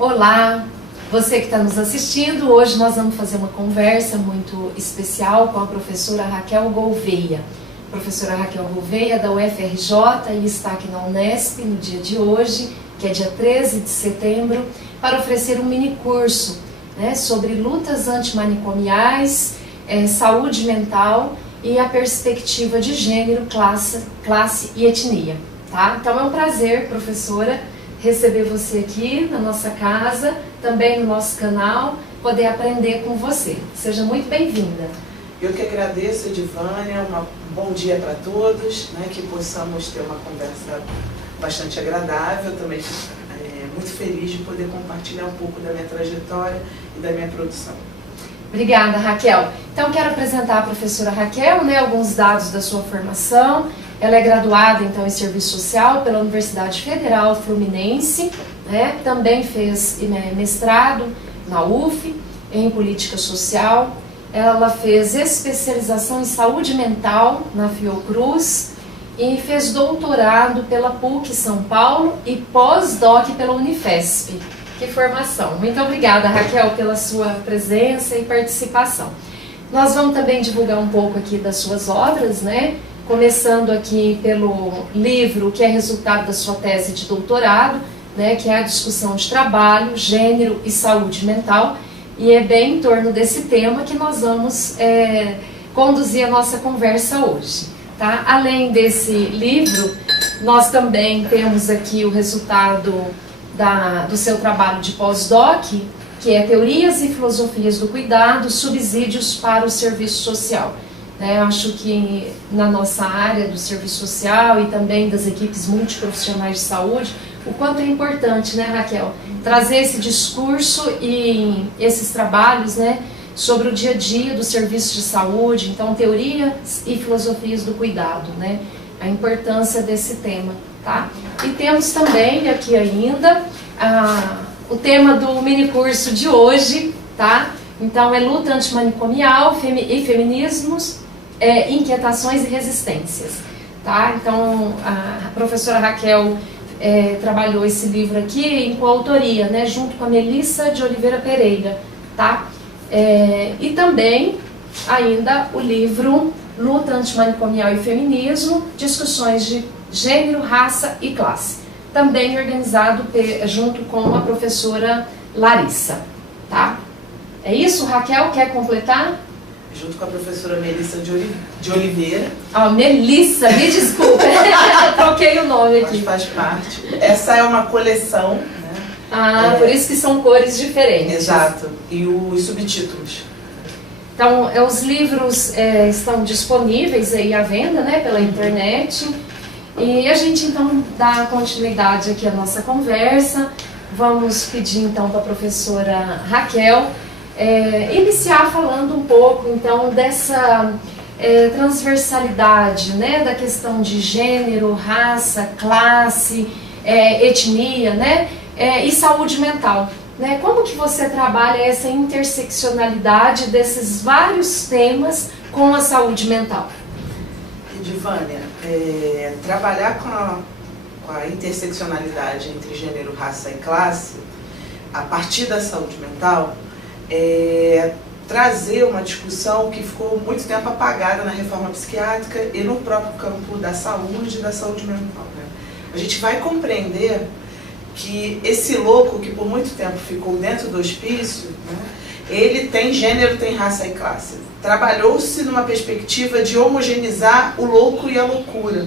Olá, você que está nos assistindo, hoje nós vamos fazer uma conversa muito especial com a professora Raquel Gouveia. A professora Raquel Gouveia é da UFRJ e está aqui na Unesp no dia de hoje, que é dia 13 de setembro, para oferecer um mini curso, né, sobre lutas antimanicomiais, saúde mental e a perspectiva de gênero, classe e etnia. Tá? Então é um prazer, professora, receber você aqui na nossa casa, também no nosso canal, poder aprender com você. Seja muito bem-vinda. Eu que agradeço, Edivânia, um bom dia para todos, né, que possamos ter uma conversa bastante agradável, também muito feliz de poder compartilhar um pouco da minha trajetória e da minha produção. Obrigada, Raquel. Então, quero apresentar a professora Raquel, né, alguns dados da sua formação. Ela é graduada, então, em Serviço Social pela Universidade Federal Fluminense, né, também fez mestrado na UF, em Política Social. Ela fez especialização em Saúde Mental na Fiocruz e fez doutorado pela PUC São Paulo e pós-doc pela Unifesp. Que formação! Muito obrigada, Raquel, pela sua presença e participação. Nós vamos também divulgar um pouco aqui das suas obras, né? Começando aqui pelo livro que é resultado da sua tese de doutorado, né? Que é a discussão de trabalho, gênero e saúde mental. E é bem em torno desse tema que nós vamos conduzir a nossa conversa hoje. Tá? Além desse livro, nós também temos aqui o resultado do seu trabalho de pós-doc, que é Teorias e Filosofias do Cuidado, Subsídios para o Serviço Social. Eu acho que na nossa área do serviço social e também das equipes multiprofissionais de saúde, o quanto é importante, né, Raquel, trazer esse discurso e esses trabalhos, né, sobre o dia a dia do serviço de saúde, então teorias e filosofias do cuidado, né, a importância desse tema. Tá? E temos também aqui ainda o tema do mini curso de hoje, tá? Então é luta antimanicomial e feminismos, inquietações e resistências, tá? Então a professora Raquel trabalhou esse livro aqui em coautoria, né, junto com a Melissa de Oliveira Pereira, tá? E também ainda o livro Luta Antimanicomial e Feminismo, Discussões de Gênero, Raça e Classe, também organizado junto com a professora Larissa, tá? É isso, Raquel? Quer completar? Junto com a professora Melissa de Oliveira. Melissa, me desculpa, troquei o nome aqui. Mas faz parte. Essa é uma coleção, né? Por isso que são cores diferentes. Exato, e os subtítulos. Então, os livros estão disponíveis aí à venda, né, pela internet. E a gente então dá continuidade aqui à nossa conversa. Vamos pedir então para a professora Raquel iniciar falando um pouco então dessa transversalidade, né, da questão de gênero, raça, classe, etnia, né, e saúde mental. Né? Como que você trabalha essa interseccionalidade desses vários temas com a saúde mental? Edivânia, trabalhar com a interseccionalidade entre gênero, raça e classe, a partir da saúde mental, trazer uma discussão que ficou muito tempo apagada na reforma psiquiátrica e no próprio campo da saúde e da saúde mental. Né? A gente vai compreender que esse louco que por muito tempo ficou dentro do hospício, né, ele tem gênero, tem raça e classe. Trabalhou-se numa perspectiva de homogeneizar o louco e a loucura.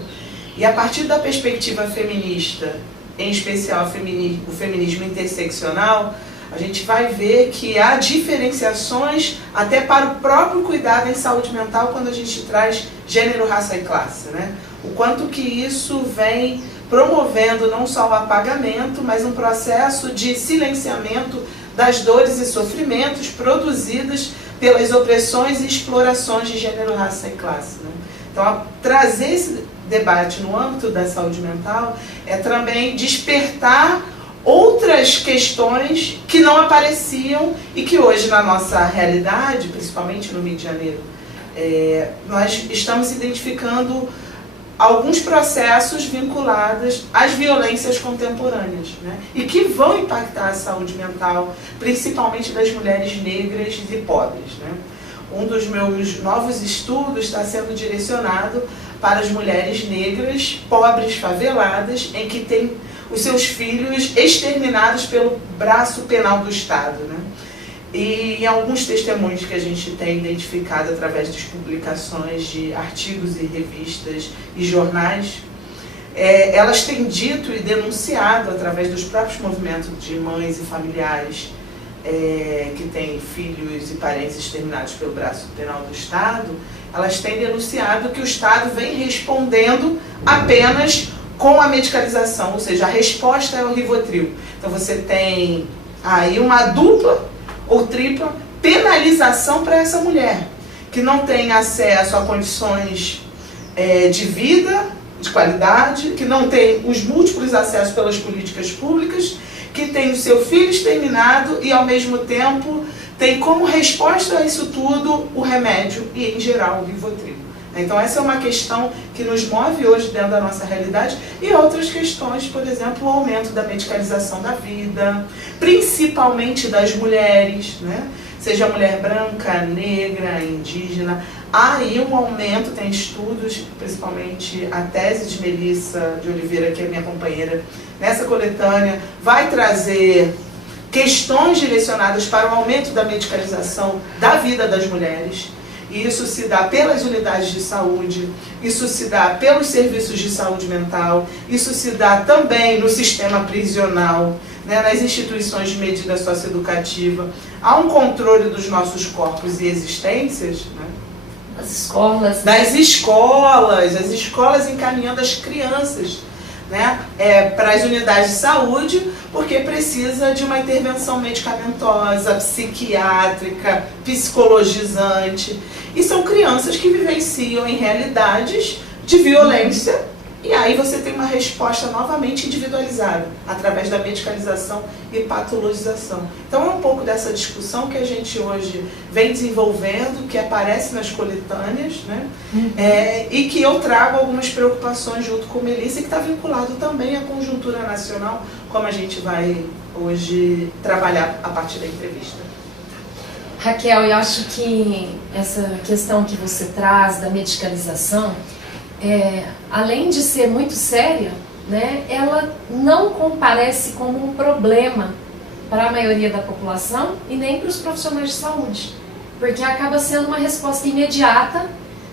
E a partir da perspectiva feminista, em especial o feminismo interseccional, a gente vai ver que há diferenciações até para o próprio cuidado em saúde mental quando a gente traz gênero, raça e classe, né? O quanto que isso vem promovendo não só o apagamento, mas um processo de silenciamento das dores e sofrimentos produzidas pelas opressões e explorações de gênero, raça e classe, né? Então, trazer esse debate no âmbito da saúde mental é também despertar outras questões que não apareciam e que hoje na nossa realidade, principalmente no Rio de Janeiro, nós estamos identificando alguns processos vinculados às violências contemporâneas, né? E que vão impactar a saúde mental, principalmente das mulheres negras e pobres, né? Um dos meus novos estudos está sendo direcionado para as mulheres negras, pobres, faveladas, em que têm os seus filhos exterminados pelo braço penal do Estado, né? E em alguns testemunhos que a gente tem identificado através das publicações de artigos e revistas e jornais, elas têm dito e denunciado através dos próprios movimentos de mães e familiares que têm filhos e parentes exterminados pelo braço penal do Estado, elas têm denunciado que o Estado vem respondendo apenas com a medicalização, ou seja, a resposta é o Rivotril. Então você tem aí uma dupla ou tripla penalização para essa mulher, que não tem acesso a condições de vida, de qualidade, que não tem os múltiplos acessos pelas políticas públicas, que tem o seu filho exterminado e, ao mesmo tempo, tem como resposta a isso tudo o remédio e, em geral, o Rivotril. Então, essa é uma questão que nos move hoje dentro da nossa realidade e outras questões, por exemplo, o aumento da medicalização da vida, principalmente das mulheres, né? Seja mulher branca, negra, indígena. Há aí um aumento, tem estudos, principalmente a tese de Melissa de Oliveira, que é minha companheira nessa coletânea, vai trazer questões direcionadas para o aumento da medicalização da vida das mulheres. E isso se dá pelas unidades de saúde, isso se dá pelos serviços de saúde mental, isso se dá também no sistema prisional, né, nas instituições de medida socioeducativa. Há um controle dos nossos corpos e existências, né? Das escolas. Das escolas, as escolas encaminhando as crianças, né, para as unidades de saúde, porque precisa de uma intervenção medicamentosa, psiquiátrica, psicologizante. E são crianças que vivenciam em realidades de violência, e aí você tem uma resposta novamente individualizada, através da medicalização e patologização. Então é um pouco dessa discussão que a gente hoje vem desenvolvendo, que aparece nas coletâneas, né? E que eu trago algumas preocupações junto com Melissa, e que está vinculado também à conjuntura nacional, como a gente vai hoje trabalhar a partir da entrevista. Raquel, eu acho que essa questão que você traz da medicalização, além de ser muito séria, né, ela não comparece como um problema para a maioria da população e nem para os profissionais de saúde, porque acaba sendo uma resposta imediata,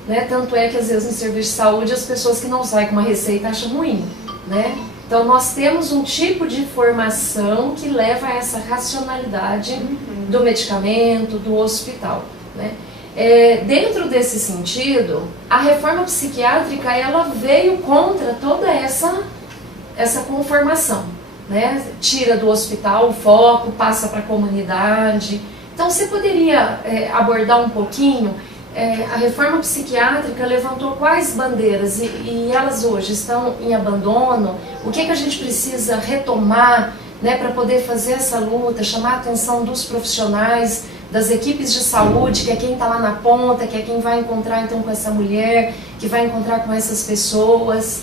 né, tanto é que às vezes no serviço de saúde as pessoas que não saem com uma receita acham ruim, né? Então nós temos um tipo de informação que leva a essa racionalidade do medicamento, do hospital, né? Dentro desse sentido, a reforma psiquiátrica ela veio contra toda essa conformação, né? Tira do hospital o foco, passa para a comunidade. Então você poderia abordar um pouquinho, a reforma psiquiátrica levantou quais bandeiras e elas hoje estão em abandono? O que a gente precisa retomar, né, para poder fazer essa luta, chamar a atenção dos profissionais, das equipes de saúde, que é quem está lá na ponta, que é quem vai encontrar então com essa mulher, que vai encontrar com essas pessoas?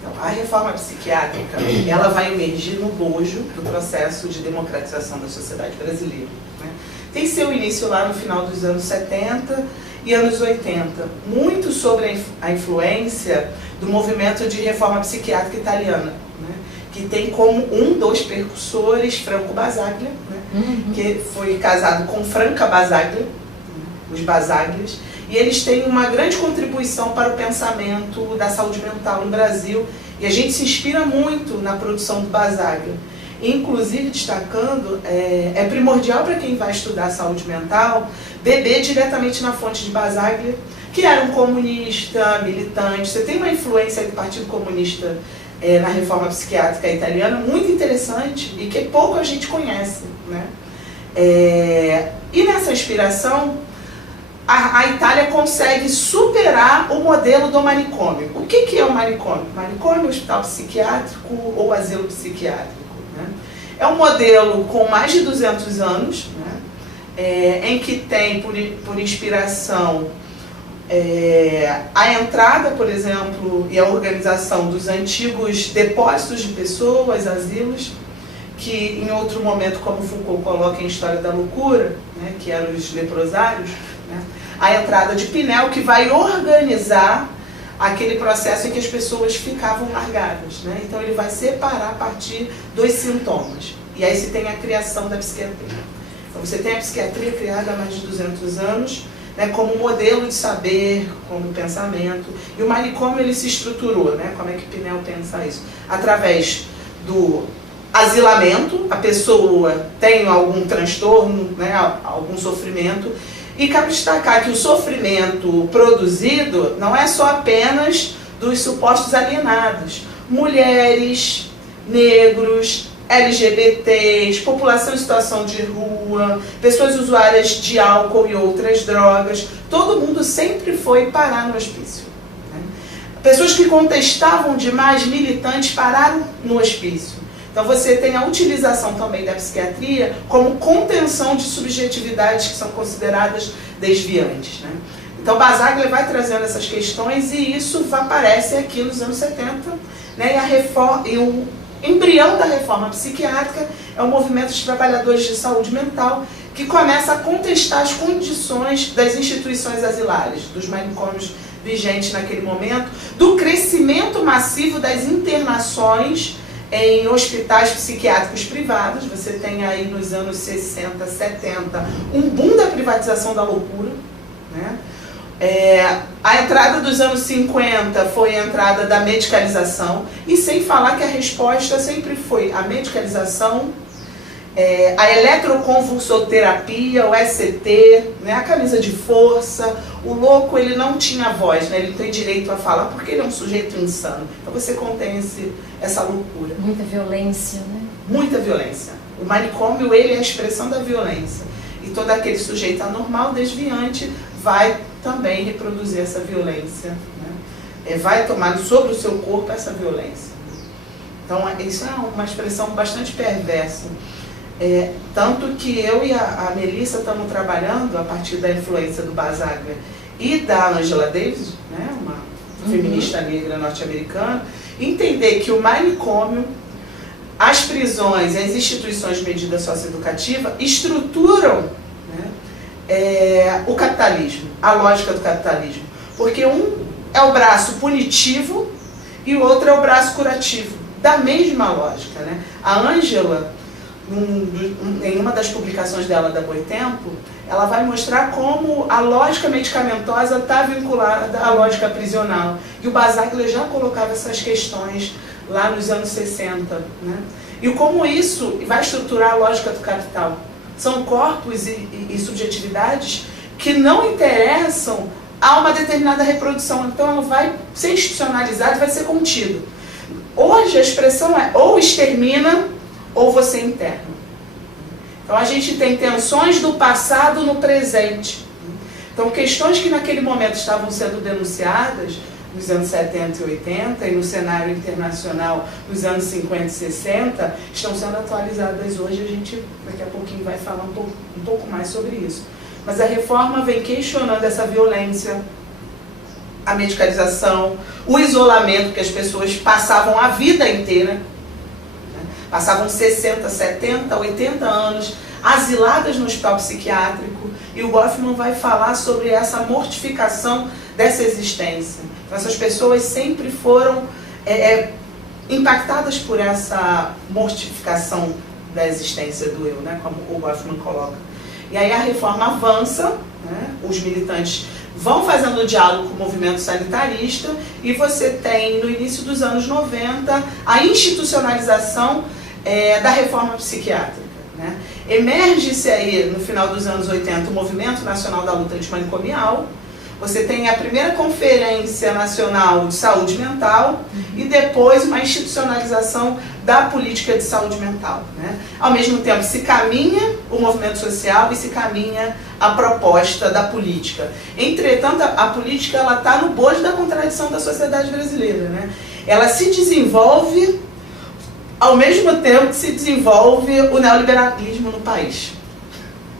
Então, a reforma psiquiátrica, ela vai emergir no bojo do processo de democratização da sociedade brasileira, né? Tem seu início lá no final dos anos 70 e anos 80, muito sobre a influência do movimento de reforma psiquiátrica italiana, né? Que tem como um dos percussores Franco Basaglia, né? Que foi casado com Franca Basaglia, os Basaglias, e eles têm uma grande contribuição para o pensamento da saúde mental no Brasil, e a gente se inspira muito na produção do Basaglia. Inclusive, destacando, é primordial para quem vai estudar saúde mental beber diretamente na fonte de Basaglia, que era um comunista, militante. Você tem uma influência do Partido Comunista na reforma psiquiátrica italiana muito interessante e que pouco a gente conhece, né? E nessa inspiração, a Itália consegue superar o modelo do manicômio. O que é o manicômio? Manicômio, hospital psiquiátrico ou asilo psiquiátrico, né? É um modelo com mais de 200 anos, né? Em que tem por inspiração a entrada, por exemplo, e a organização dos antigos depósitos de pessoas, asilos, que em outro momento, como Foucault coloca em História da Loucura, né, que eram os leprosários, né, a entrada de Pinel, que vai organizar aquele processo em que as pessoas ficavam largadas, né? Então ele vai separar a partir dos sintomas. E aí se tem a criação da psiquiatria. Então você tem a psiquiatria criada há mais de 200 anos, né, como modelo de saber, como pensamento. E o manicômio ele se estruturou, né? Como é que Pinel pensa isso? Através do asilamento, a pessoa tem algum transtorno, né, algum sofrimento, e cabe destacar que o sofrimento produzido não é só apenas dos supostos alienados. Mulheres, negros, LGBTs, população em situação de rua, pessoas usuárias de álcool e outras drogas, todo mundo sempre foi parar no hospício, né? Pessoas que contestavam demais, militantes, pararam no hospício. Então você tem a utilização também da psiquiatria como contenção de subjetividades que são consideradas desviantes, né? Então Basaglia vai trazendo essas questões e isso aparece aqui nos anos 70, né? E o embrião da reforma psiquiátrica é o movimento de trabalhadores de saúde mental que começa a contestar as condições das instituições asilárias, dos manicômios vigentes naquele momento, do crescimento massivo das internações em hospitais psiquiátricos privados. Você tem aí nos anos 60, 70, um boom da privatização da loucura, né? A entrada dos anos 50 foi a entrada da medicalização, e sem falar que a resposta sempre foi a medicalização, a eletroconvulsoterapia, o ECT, né, a camisa de força. O louco ele não tinha voz, né, ele não tem direito a falar porque ele é um sujeito insano. Então você contém essa loucura. Muita violência, né? Muita violência. O manicômio ele é a expressão da violência. E todo aquele sujeito anormal, desviante, vai também reproduzir essa violência, né? Vai tomar sobre o seu corpo essa violência. Então isso é uma expressão bastante perversa. Tanto que eu e a Melissa estamos trabalhando a partir da influência do Basaglia e da Angela Davis, né, uma feminista negra norte-americana, entender que o manicômio, as prisões e as instituições de medida socioeducativa estruturam, né, o capitalismo, a lógica do capitalismo. Porque um é o braço punitivo e o outro é o braço curativo, da mesma lógica, né? A Angela, em uma das publicações dela da Boitempo, ela vai mostrar como a lógica medicamentosa está vinculada à lógica prisional. E o Basaglia já colocava essas questões lá nos anos 60, né? E como isso vai estruturar a lógica do capital. São corpos e subjetividades que não interessam a uma determinada reprodução. Então ela vai ser institucionalizada e vai ser contida. Hoje a expressão é ou extermina ou você interna. Então a gente tem tensões do passado no presente. Então questões que naquele momento estavam sendo denunciadas nos anos 70 e 80 e no cenário internacional nos anos 50 e 60 estão sendo atualizadas hoje. A gente daqui a pouquinho vai falar um pouco mais sobre isso. Mas a reforma vem questionando essa violência, a medicalização, o isolamento que as pessoas passavam a vida inteira, né? Passavam 60, 70, 80 anos asiladas no hospital psiquiátrico, e o Goffman vai falar sobre essa mortificação dessa existência. Então, essas pessoas sempre foram impactadas por essa mortificação da existência do eu, né? Como o Goffman coloca. E aí a reforma avança, né? Os militantes vão fazendo diálogo com o movimento sanitarista, e você tem, no início dos anos 90, a institucionalização da reforma psiquiátrica, né? Emerge-se aí, no final dos anos 80, o Movimento Nacional da Luta Antimanicomial. Você tem a primeira Conferência Nacional de Saúde Mental e depois uma institucionalização da política de saúde mental, né? Ao mesmo tempo, se caminha o movimento social e se caminha a proposta da política. Entretanto, a política está no bojo da contradição da sociedade brasileira, né? Ela se desenvolve ao mesmo tempo que se desenvolve o neoliberalismo no país.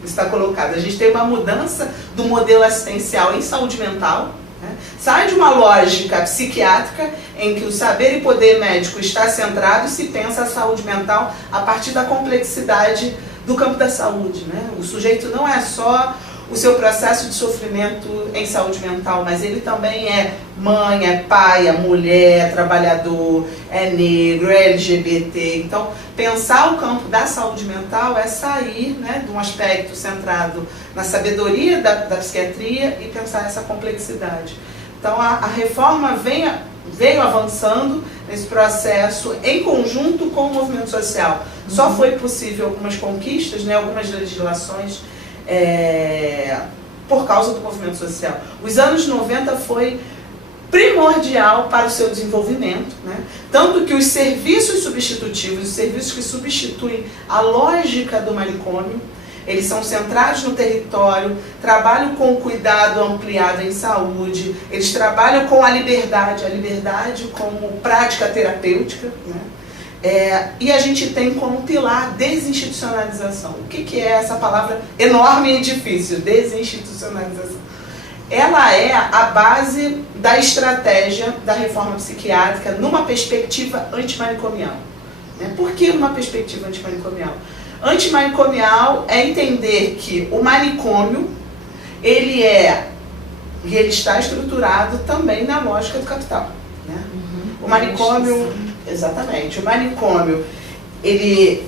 Está colocado. A gente tem uma mudança do modelo assistencial em saúde mental, né? Sai de uma lógica psiquiátrica em que o saber e poder médico está centrado e se pensa a saúde mental a partir da complexidade do campo da saúde, né? O sujeito não é só o seu processo de sofrimento em saúde mental, mas ele também é mãe, é pai, é mulher, é trabalhador, é negro, é LGBT. Então, pensar o campo da saúde mental é sair, né, de um aspecto centrado na sabedoria da psiquiatria e pensar essa complexidade. Então, a reforma veio avançando nesse processo em conjunto com o movimento social. Só foi possível algumas conquistas, né, algumas legislações, por causa do movimento social. Os anos 90 foi primordial para o seu desenvolvimento, né? Tanto que os serviços substitutivos, os serviços que substituem a lógica do manicômio, eles são centrados no território, trabalham com o cuidado ampliado em saúde, eles trabalham com a liberdade como prática terapêutica, né? E a gente tem como pilar a desinstitucionalização. O que é essa palavra enorme e difícil? Desinstitucionalização. Ela é a base da estratégia da reforma psiquiátrica numa perspectiva antimanicomial, né? Por que numa perspectiva antimanicomial? Antimanicomial é entender que o manicômio, ele está estruturado também na lógica do capital, né? O manicômio, exatamente, o manicômio, ele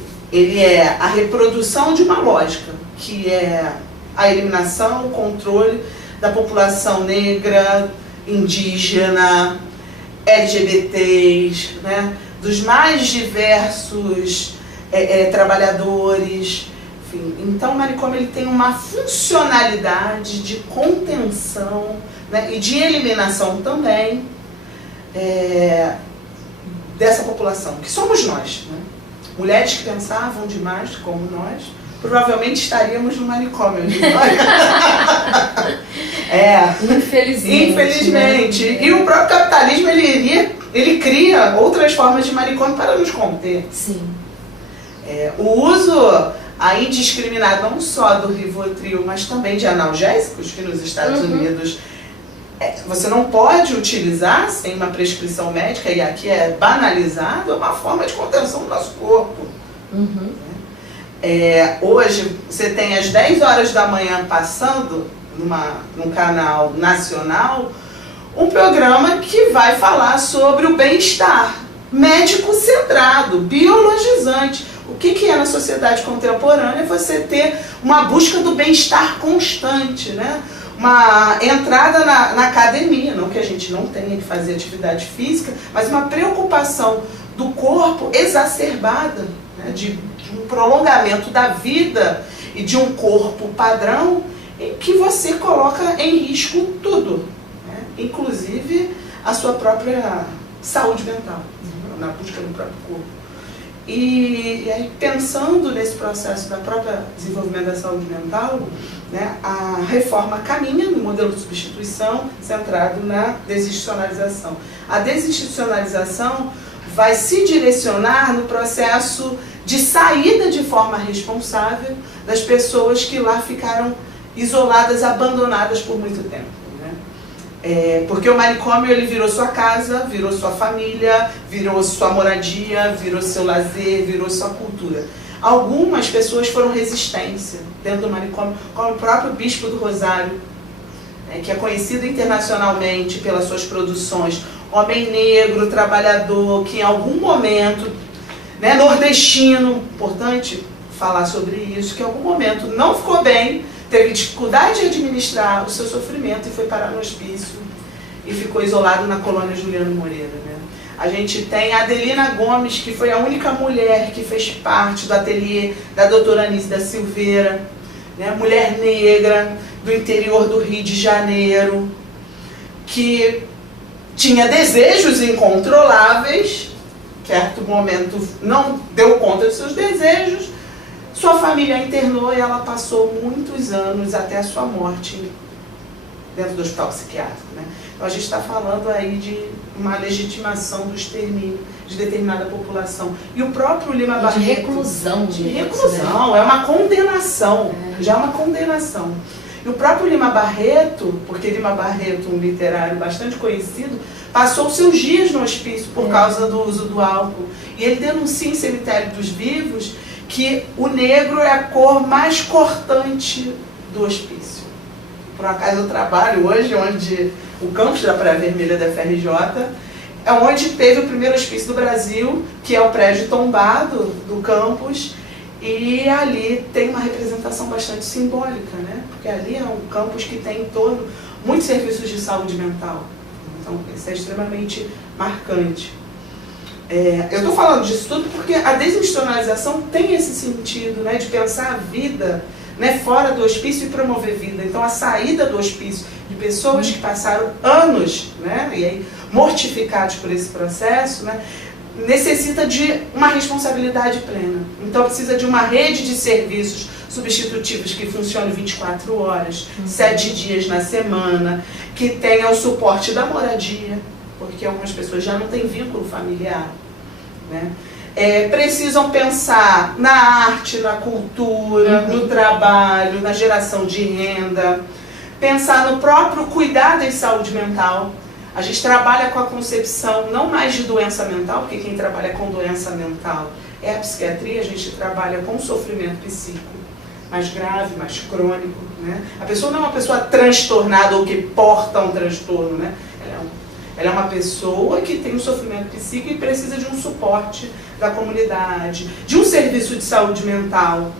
é a reprodução de uma lógica, que é a eliminação, o controle da população negra, indígena, LGBTs, né, dos mais diversos trabalhadores, enfim. Então o manicômio ele tem uma funcionalidade de contenção, né, e de eliminação também dessa população, que somos nós, né? Mulheres que pensavam demais, como nós, provavelmente estaríamos no manicômio. Infelizmente. Né? E o próprio capitalismo, ele cria outras formas de manicômio para nos conter. Sim. O uso aí indiscriminado não só do Rivotril, mas também de analgésicos, que nos Estados Unidos você não pode utilizar sem uma prescrição médica, e aqui é banalizado, é uma forma de contenção do nosso corpo. Hoje, você tem às 10 horas da manhã passando num canal nacional um programa que vai falar sobre o bem-estar médico centrado, biologizante. O que é na sociedade contemporânea você ter uma busca do bem-estar constante, né? Uma entrada na academia, não que a gente não tenha que fazer atividade física, mas uma preocupação do corpo exacerbada, né? De um prolongamento da vida e de um corpo padrão em que você coloca em risco tudo, né? Inclusive a sua própria saúde mental, na busca do próprio corpo. E aí, pensando nesse processo da própria desenvolvimento da saúde mental, né, a reforma caminha no modelo de substituição centrado na desinstitucionalização. A desinstitucionalização vai se direcionar no processo de saída de forma responsável das pessoas que lá ficaram isoladas, abandonadas por muito tempo, né? Porque o manicômio ele virou sua casa, virou sua família, virou sua moradia, virou seu lazer, virou sua cultura. Algumas pessoas foram resistência dentro do manicômio, como o próprio Bispo do Rosário, que é conhecido internacionalmente pelas suas produções, homem negro, trabalhador, que em algum momento, né, nordestino, importante falar sobre isso, que em algum momento não ficou bem, teve dificuldade de administrar o seu sofrimento e foi parar no hospício e ficou isolado na colônia Juliano Moreira, né? A gente tem a Adelina Gomes, que foi a única mulher que fez parte do ateliê da doutora Anísia da Silveira, né? Mulher negra do interior do Rio de Janeiro, que tinha desejos incontroláveis, certo momento não deu conta dos seus desejos, sua família a internou e ela passou muitos anos até a sua morte dentro do hospital psiquiátrico, né? Então a gente está falando aí de uma legitimação do extermínio de determinada população. E o próprio Lima Barreto... De reclusão. De reclusão, é uma condenação, já é uma condenação. E o próprio Lima Barreto, porque Lima Barreto, um literário bastante conhecido, passou seus dias no hospício por causa do uso do álcool. E ele denuncia em Cemitério dos Vivos que o negro é a cor mais cortante do hospício. Por acaso eu trabalho hoje onde o campus da Praia Vermelha da FRJ é onde teve o primeiro hospício do Brasil, que é o prédio tombado do campus, e ali tem uma representação bastante simbólica, né? Porque ali é um campus que tem em torno muitos serviços de saúde mental. Então, isso é extremamente marcante. Eu estou falando disso tudo porque a desinstitucionalização tem esse sentido, né, de pensar a vida, né, fora do hospício e promover vida. Então, a saída do hospício de pessoas que passaram anos, né, e aí, mortificados por esse processo, né, necessita de uma responsabilidade plena. Então, precisa de uma rede de serviços substitutivos que funcione 24 horas, 7 dias na semana, que tenha o suporte da moradia, porque algumas pessoas já não têm vínculo familiar, né? Precisam pensar na arte, na cultura, no trabalho, na geração de renda, pensar no próprio cuidado em saúde mental. A gente trabalha com a concepção não mais de doença mental, porque quem trabalha com doença mental é a psiquiatria, a gente trabalha com sofrimento psíquico mais grave, mais crônico, né? A pessoa não é uma pessoa transtornada ou que porta um transtorno, né? Ela é uma pessoa que tem um sofrimento psíquico e precisa de um suporte da comunidade, de um serviço de saúde mental,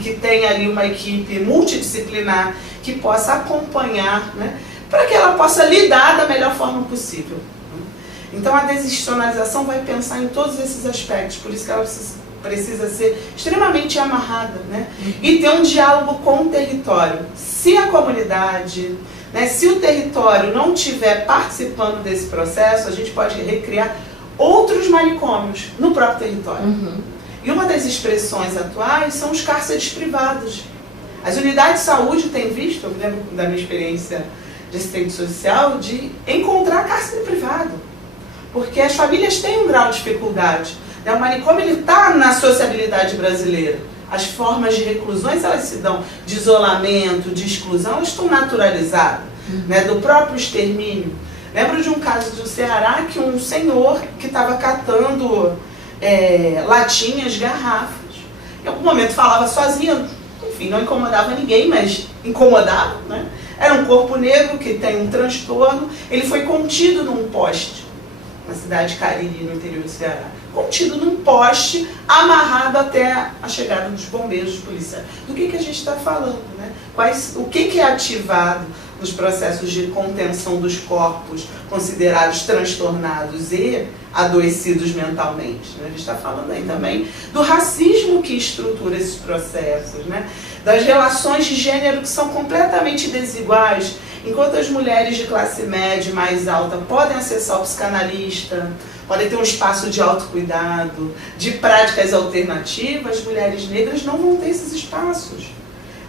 que tenha ali uma equipe multidisciplinar que possa acompanhar, né, para que ela possa lidar da melhor forma possível. Então a desinstitucionalização vai pensar em todos esses aspectos, por isso que ela precisa ser extremamente amarrada, né, e ter um diálogo com o território. Se a comunidade, né, se o território não estiver participando desse processo, a gente pode recriar outros manicômios no próprio território. E uma das expressões atuais são os cárceres privados. As unidades de saúde têm visto, eu me lembro da minha experiência de assistente social, de encontrar cárcere privado. Porque as famílias têm um grau de dificuldade. O manicômio está na sociabilidade brasileira. As formas de reclusões, elas se dão de isolamento, de exclusão, elas estão naturalizadas, né, do próprio extermínio. Lembro de um caso do Ceará que um senhor que estava catando latinhas, garrafas, em algum momento falava sozinho, enfim, não incomodava ninguém, mas incomodava, né? Era um corpo negro que tem um transtorno, ele foi contido num poste, na cidade de Cariri, no interior do Ceará. Contido num poste, amarrado até a chegada dos bombeiros, dos policiais. Do que a gente está falando, né? O que é ativado nos processos de contenção dos corpos considerados transtornados e adoecidos mentalmente, né? A gente está falando aí também do racismo que estrutura esses processos, né? Das relações de gênero que são completamente desiguais. Enquanto as mulheres de classe média mais alta podem acessar o psicanalista, podem ter um espaço de autocuidado, de práticas alternativas, as mulheres negras não vão ter esses espaços.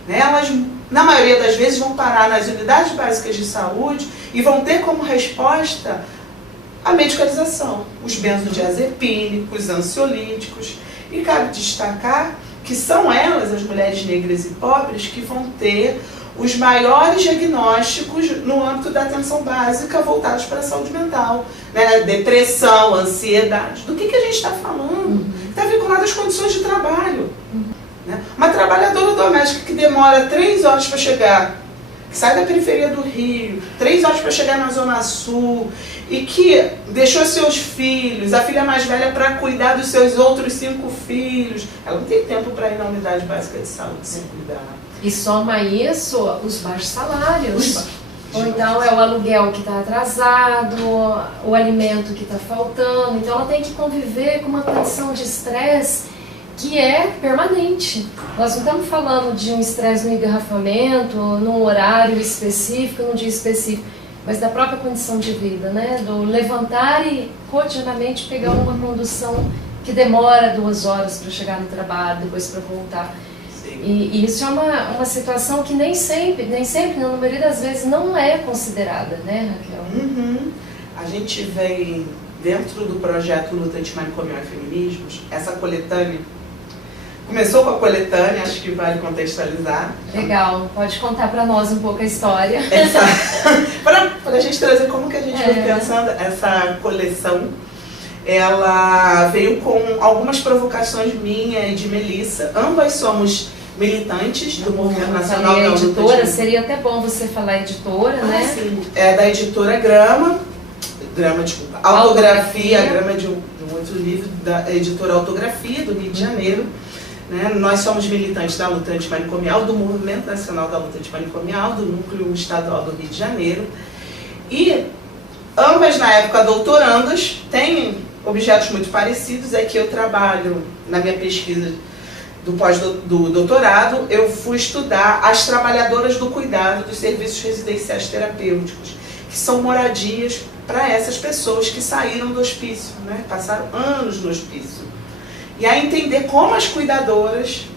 Elas, na maioria das vezes, vão parar nas unidades básicas de saúde e vão ter como resposta a medicalização, os benzodiazepínicos, ansiolíticos. E cabe destacar que são elas, as mulheres negras e pobres, que vão ter os maiores diagnósticos no âmbito da atenção básica voltados para a saúde mental, né? Depressão, ansiedade. Do que a gente está falando? Está vinculado às condições de trabalho. Né? Uma trabalhadora doméstica que demora 3 horas para chegar, que sai da periferia do Rio, 3 horas para chegar na Zona Sul, e que deixou seus filhos, a filha mais velha, para cuidar dos seus outros 5 filhos. Ela não tem tempo para ir na unidade básica de saúde sem cuidar. E soma isso os baixos salários. Ou então é o aluguel que está atrasado, o alimento que está faltando. Então ela tem que conviver com uma condição de estresse que é permanente. Nós não estamos falando de um estresse no engarrafamento, num horário específico, num dia específico. mas da própria condição de vida, né? Do levantar e cotidianamente pegar uma condução que demora 2 horas para chegar no trabalho, depois para voltar. E isso é uma situação que nem sempre, na maioria das vezes, não é considerada, né, Raquel? Uhum. A gente vem, dentro do projeto Luta Antimanicomial e Feminismos, essa coletânea, começou com a coletânea, acho que vale contextualizar. Legal, pode contar para nós um pouco a história. Para a gente trazer como que a gente foi pensando essa coleção. Ela veio com algumas provocações minha e de Melissa. Ambas somos militantes do Movimento Nacional da Luta. Editora, seria até bom você falar editora, né? Sim. É da editora Grama, desculpa, Autografia, Grama de um outro livro, da editora Autografia, do Rio de Janeiro. Né? Nós somos militantes da luta antimanicomial, do Movimento Nacional da Luta Antimanicomial, do Núcleo Estadual do Rio de Janeiro. E ambas, na época, doutorandas, têm objetos muito parecidos. É que eu trabalho, na minha pesquisa do doutorado, eu fui estudar as trabalhadoras do cuidado dos serviços residenciais terapêuticos, que são moradias para essas pessoas que saíram do hospício, né? Passaram anos no hospício. E a entender como as cuidadoras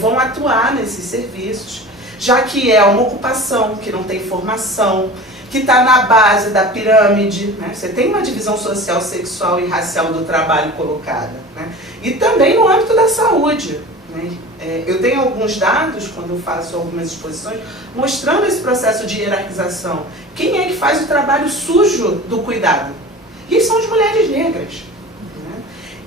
vão atuar nesses serviços, já que é uma ocupação que não tem formação, que está na base da pirâmide, né? Você tem uma divisão social, sexual e racial do trabalho colocada, né? E também no âmbito da saúde, né? Eu tenho alguns dados, quando eu faço algumas exposições, mostrando esse processo de hierarquização. Quem é que faz o trabalho sujo do cuidado? E são as mulheres negras.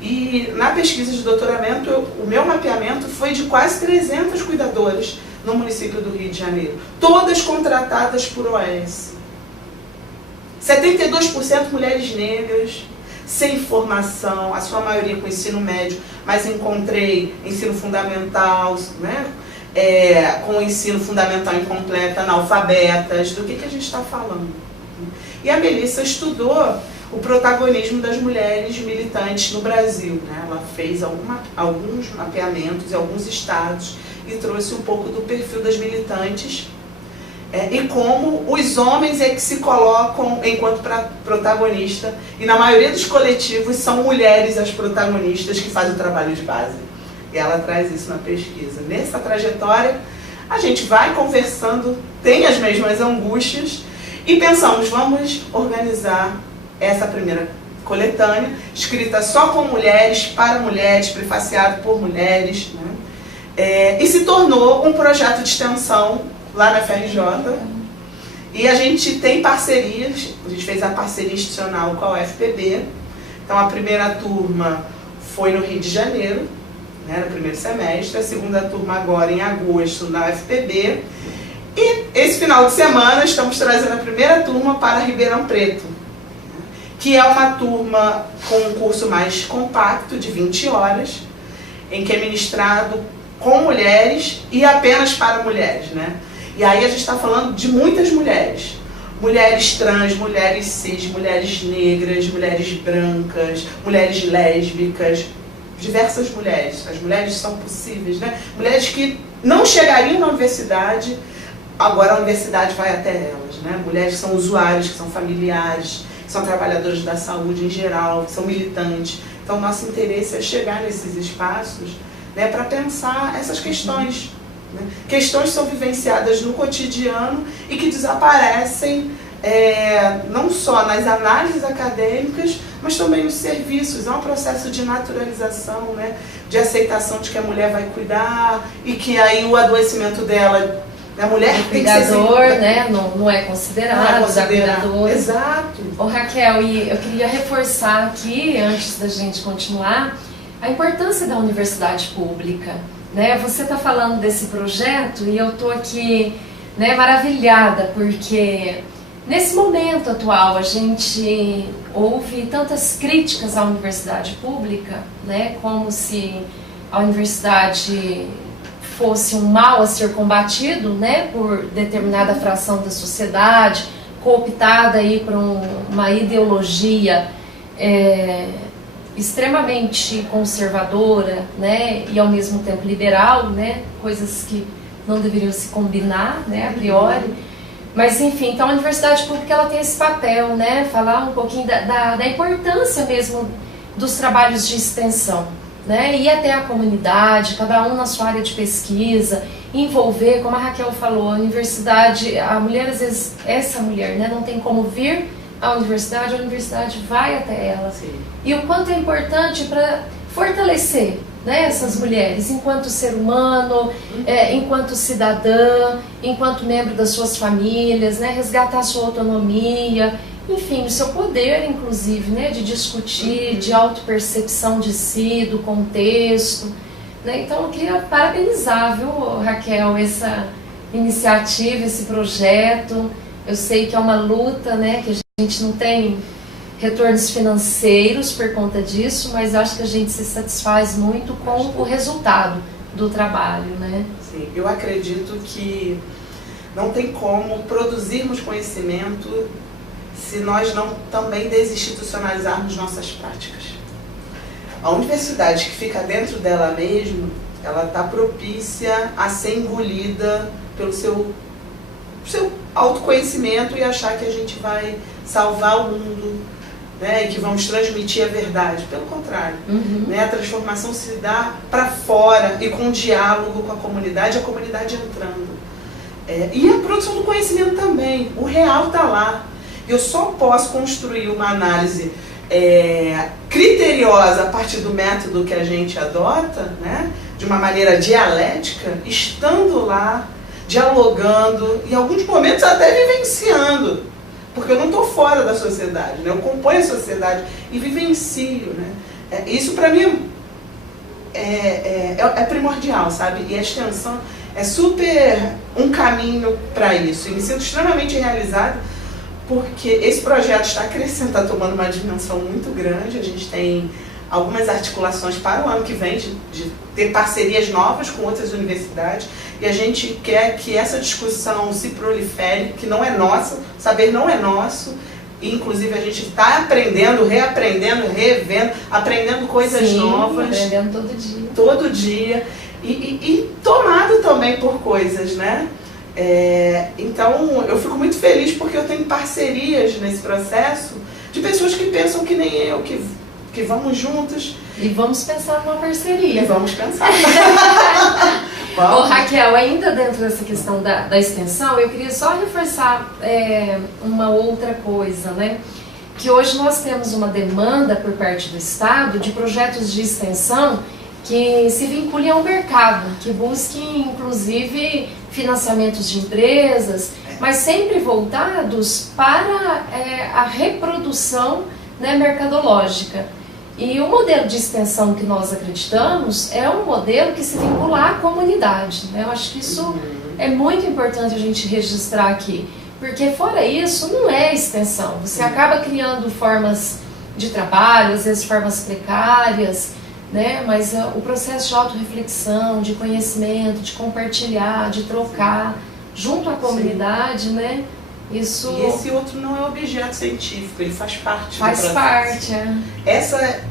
E na pesquisa de doutoramento, o meu mapeamento foi de quase 300 cuidadoras no município do Rio de Janeiro, todas contratadas por OS. 72% mulheres negras, sem formação, a sua maioria com ensino médio, mas encontrei ensino fundamental, né? Com ensino fundamental incompleto, analfabetas, do que a gente está falando. E a Melissa estudou o protagonismo das mulheres militantes no Brasil, né? Ela fez alguns mapeamentos em alguns estados e trouxe um pouco do perfil das militantes e como os homens é que se colocam enquanto protagonista, e na maioria dos coletivos são mulheres as protagonistas que fazem o trabalho de base. E ela traz isso na pesquisa. Nessa trajetória, a gente vai conversando, tem as mesmas angústias, e pensamos, vamos organizar essa primeira coletânea, escrita só com mulheres, para mulheres, prefaciado por mulheres, né? E se tornou um projeto de extensão lá na FRJ. E a gente tem parcerias, a gente fez a parceria institucional com a UFPB. Então a primeira turma foi no Rio de Janeiro, né, no primeiro semestre, a segunda turma agora em agosto na UFPB. E esse final de semana estamos trazendo a primeira turma para Ribeirão Preto, que é uma turma com um curso mais compacto, de 20 horas, em que é ministrado com mulheres e apenas para mulheres, né? E aí a gente está falando de muitas mulheres. Mulheres trans, mulheres cis, mulheres negras, mulheres brancas, mulheres lésbicas, diversas mulheres. As mulheres são possíveis, né? Mulheres que não chegariam na universidade, agora a universidade vai até elas, né? Mulheres que são usuárias, que são familiares, que são trabalhadoras da saúde em geral, que são militantes. Então, nosso interesse é chegar nesses espaços, né, para pensar essas questões. Né? Questões que são vivenciadas no cotidiano e que desaparecem não só nas análises acadêmicas, mas também nos serviços. É um processo de naturalização, né, de aceitação de que a mulher vai cuidar e que aí o adoecimento dela... A mulher o cuidador, né, não é considerado, a cuidadora. Exato. Ô, Raquel, e eu queria reforçar aqui, antes da gente continuar, a importância da universidade pública. Né? Você está falando desse projeto e eu estou aqui, né, maravilhada, porque nesse momento atual a gente ouve tantas críticas à universidade pública, né, como se a universidade fosse um mal a ser combatido, né, por determinada fração da sociedade, cooptada aí por uma ideologia extremamente conservadora, né, e ao mesmo tempo liberal, né, coisas que não deveriam se combinar, né, a priori. Mas enfim, então a universidade pública ela tem esse papel, né? Falar um pouquinho da importância mesmo dos trabalhos de extensão, né? Ir até a comunidade, cada um na sua área de pesquisa, envolver, como a Raquel falou, a universidade, a mulher às vezes, essa mulher, né, não tem como vir à universidade, a universidade vai até ela. Sim. E o quanto é importante para fortalecer, né, essas mulheres, enquanto ser humano, enquanto cidadã, enquanto membro das suas famílias, né, resgatar a sua autonomia, enfim, o seu poder, inclusive, né, de discutir, de autopercepção de si, do contexto, né? Então eu queria parabenizar, viu, Raquel, essa iniciativa, esse projeto. Eu sei que é uma luta, né, que a gente não tem retornos financeiros por conta disso, mas acho que a gente se satisfaz muito com o resultado do trabalho, né? Sim, eu acredito que não tem como produzirmos conhecimento se nós não também desinstitucionalizarmos nossas práticas. A universidade que fica dentro dela mesma, ela está propícia a ser engolida pelo seu autoconhecimento e achar que a gente vai salvar o mundo, né, e que vamos transmitir a verdade. Pelo contrário, né, a transformação se dá para fora e com diálogo com a comunidade entrando. E a produção do conhecimento também, o real está lá. Eu só posso construir uma análise criteriosa a partir do método que a gente adota, né, de uma maneira dialética, estando lá, dialogando, em alguns momentos até vivenciando, porque eu não estou fora da sociedade, né, eu componho a sociedade e vivencio, né. Isso para mim é primordial, sabe? E a extensão é super um caminho para isso. E me sinto extremamente realizada, porque esse projeto está crescendo, está tomando uma dimensão muito grande. A gente tem algumas articulações para o ano que vem de ter parcerias novas com outras universidades, e a gente quer que essa discussão se prolifere, que não é nossa, o saber não é nosso, e inclusive a gente está aprendendo, reaprendendo, revendo, aprendendo coisas novas. Aprendendo todo dia. Todo dia, e tomado também por coisas, né? Então eu fico muito feliz porque eu tenho parcerias nesse processo de pessoas que pensam que nem eu, que vamos juntos. E vamos pensar numa parceria. E vamos pensar. Ô, Raquel, ainda dentro dessa questão da extensão, eu queria só reforçar uma outra coisa, né? Que hoje nós temos uma demanda por parte do Estado de projetos de extensão que se vinculem ao mercado, que busquem, inclusive, financiamentos de empresas, mas sempre voltados para a reprodução, né, mercadológica. E o modelo de extensão que nós acreditamos é um modelo que se vincula à comunidade, né? Eu acho que isso é muito importante a gente registrar aqui, porque fora isso não é extensão. Você acaba criando formas de trabalho, às vezes formas precárias, né? Mas o processo de autorreflexão, de conhecimento, de compartilhar, de trocar junto à comunidade, né? Isso... E esse outro não é objeto científico, ele faz parte do processo. Faz parte, Essa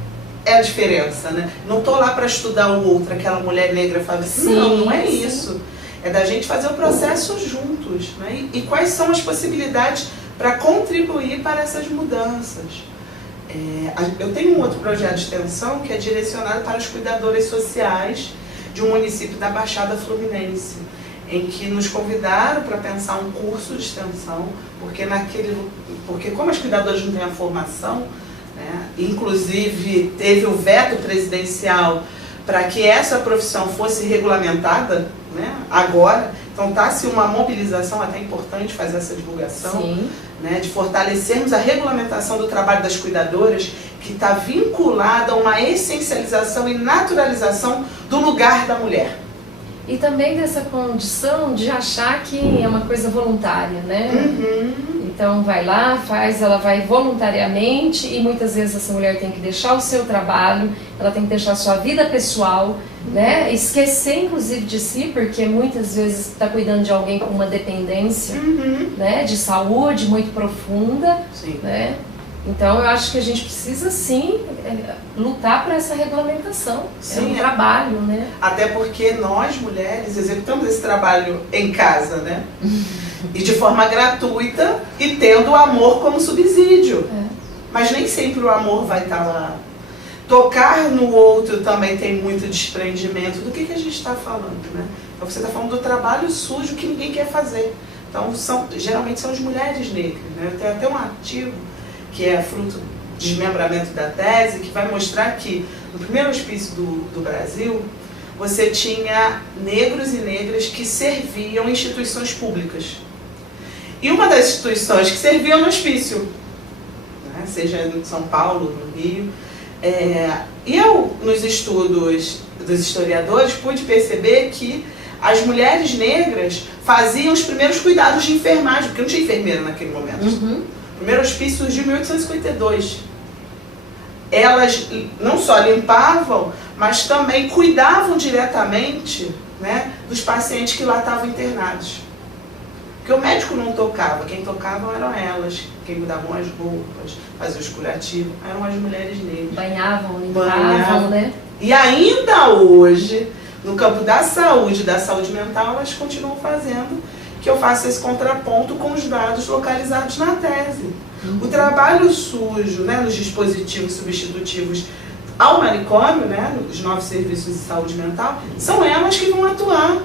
é a diferença, né? Não estou lá para estudar o outro, aquela mulher negra fala assim, não é isso. É da gente fazer o processo juntos, né? E quais são as possibilidades para contribuir para essas mudanças. Eu tenho um outro projeto de extensão que é direcionado para as cuidadoras sociais de um município da Baixada Fluminense, em que nos convidaram para pensar um curso de extensão, porque como as cuidadoras não têm a formação, né, inclusive teve o veto presidencial para que essa profissão fosse regulamentada, né, agora, então está-se uma mobilização até importante fazer essa divulgação, né, de fortalecermos a regulamentação do trabalho das cuidadoras, que está vinculada a uma essencialização e naturalização do lugar da mulher. E também dessa condição de achar que é uma coisa voluntária, né? Então vai lá, faz, ela vai voluntariamente, e muitas vezes essa mulher tem que deixar o seu trabalho, ela tem que deixar a sua vida pessoal, né? Esquecer inclusive de si, porque muitas vezes está cuidando de alguém com uma dependência, né? De saúde muito profunda, né? Então eu acho que a gente precisa sim lutar por essa regulamentação, é um trabalho, né? Até porque nós mulheres executamos esse trabalho em casa, né? E de forma gratuita e tendo o amor como subsídio. Mas nem sempre o amor vai estar lá. Tocar no outro também tem muito desprendimento. Do que a gente está falando, né? Então você está falando do trabalho sujo que ninguém quer fazer. Então geralmente são as mulheres negras, né? Eu tenho até um artigo que é fruto do desmembramento da tese, que vai mostrar que no primeiro hospício do Brasil, você tinha negros e negras que serviam em instituições públicas. E uma das instituições que serviam no hospício, né? Seja em São Paulo, no Rio. E eu, nos estudos dos historiadores, pude perceber que as mulheres negras faziam os primeiros cuidados de enfermagem, porque não tinha enfermeira naquele momento. O primeiro hospício surgiu em 1852. Elas não só limpavam, mas também cuidavam diretamente, né, dos pacientes que lá estavam internados. Porque o médico não tocava, quem tocava eram elas, quem cuidavam as roupas, faziam os curativos, eram as mulheres negras. Banhavam, limpavam, né? E ainda hoje, no campo da saúde mental, elas continuam fazendo, que eu faço esse contraponto com os dados localizados na tese. O trabalho sujo, né, nos dispositivos substitutivos ao manicômio, né, nos novos serviços de saúde mental, são elas que vão atuar.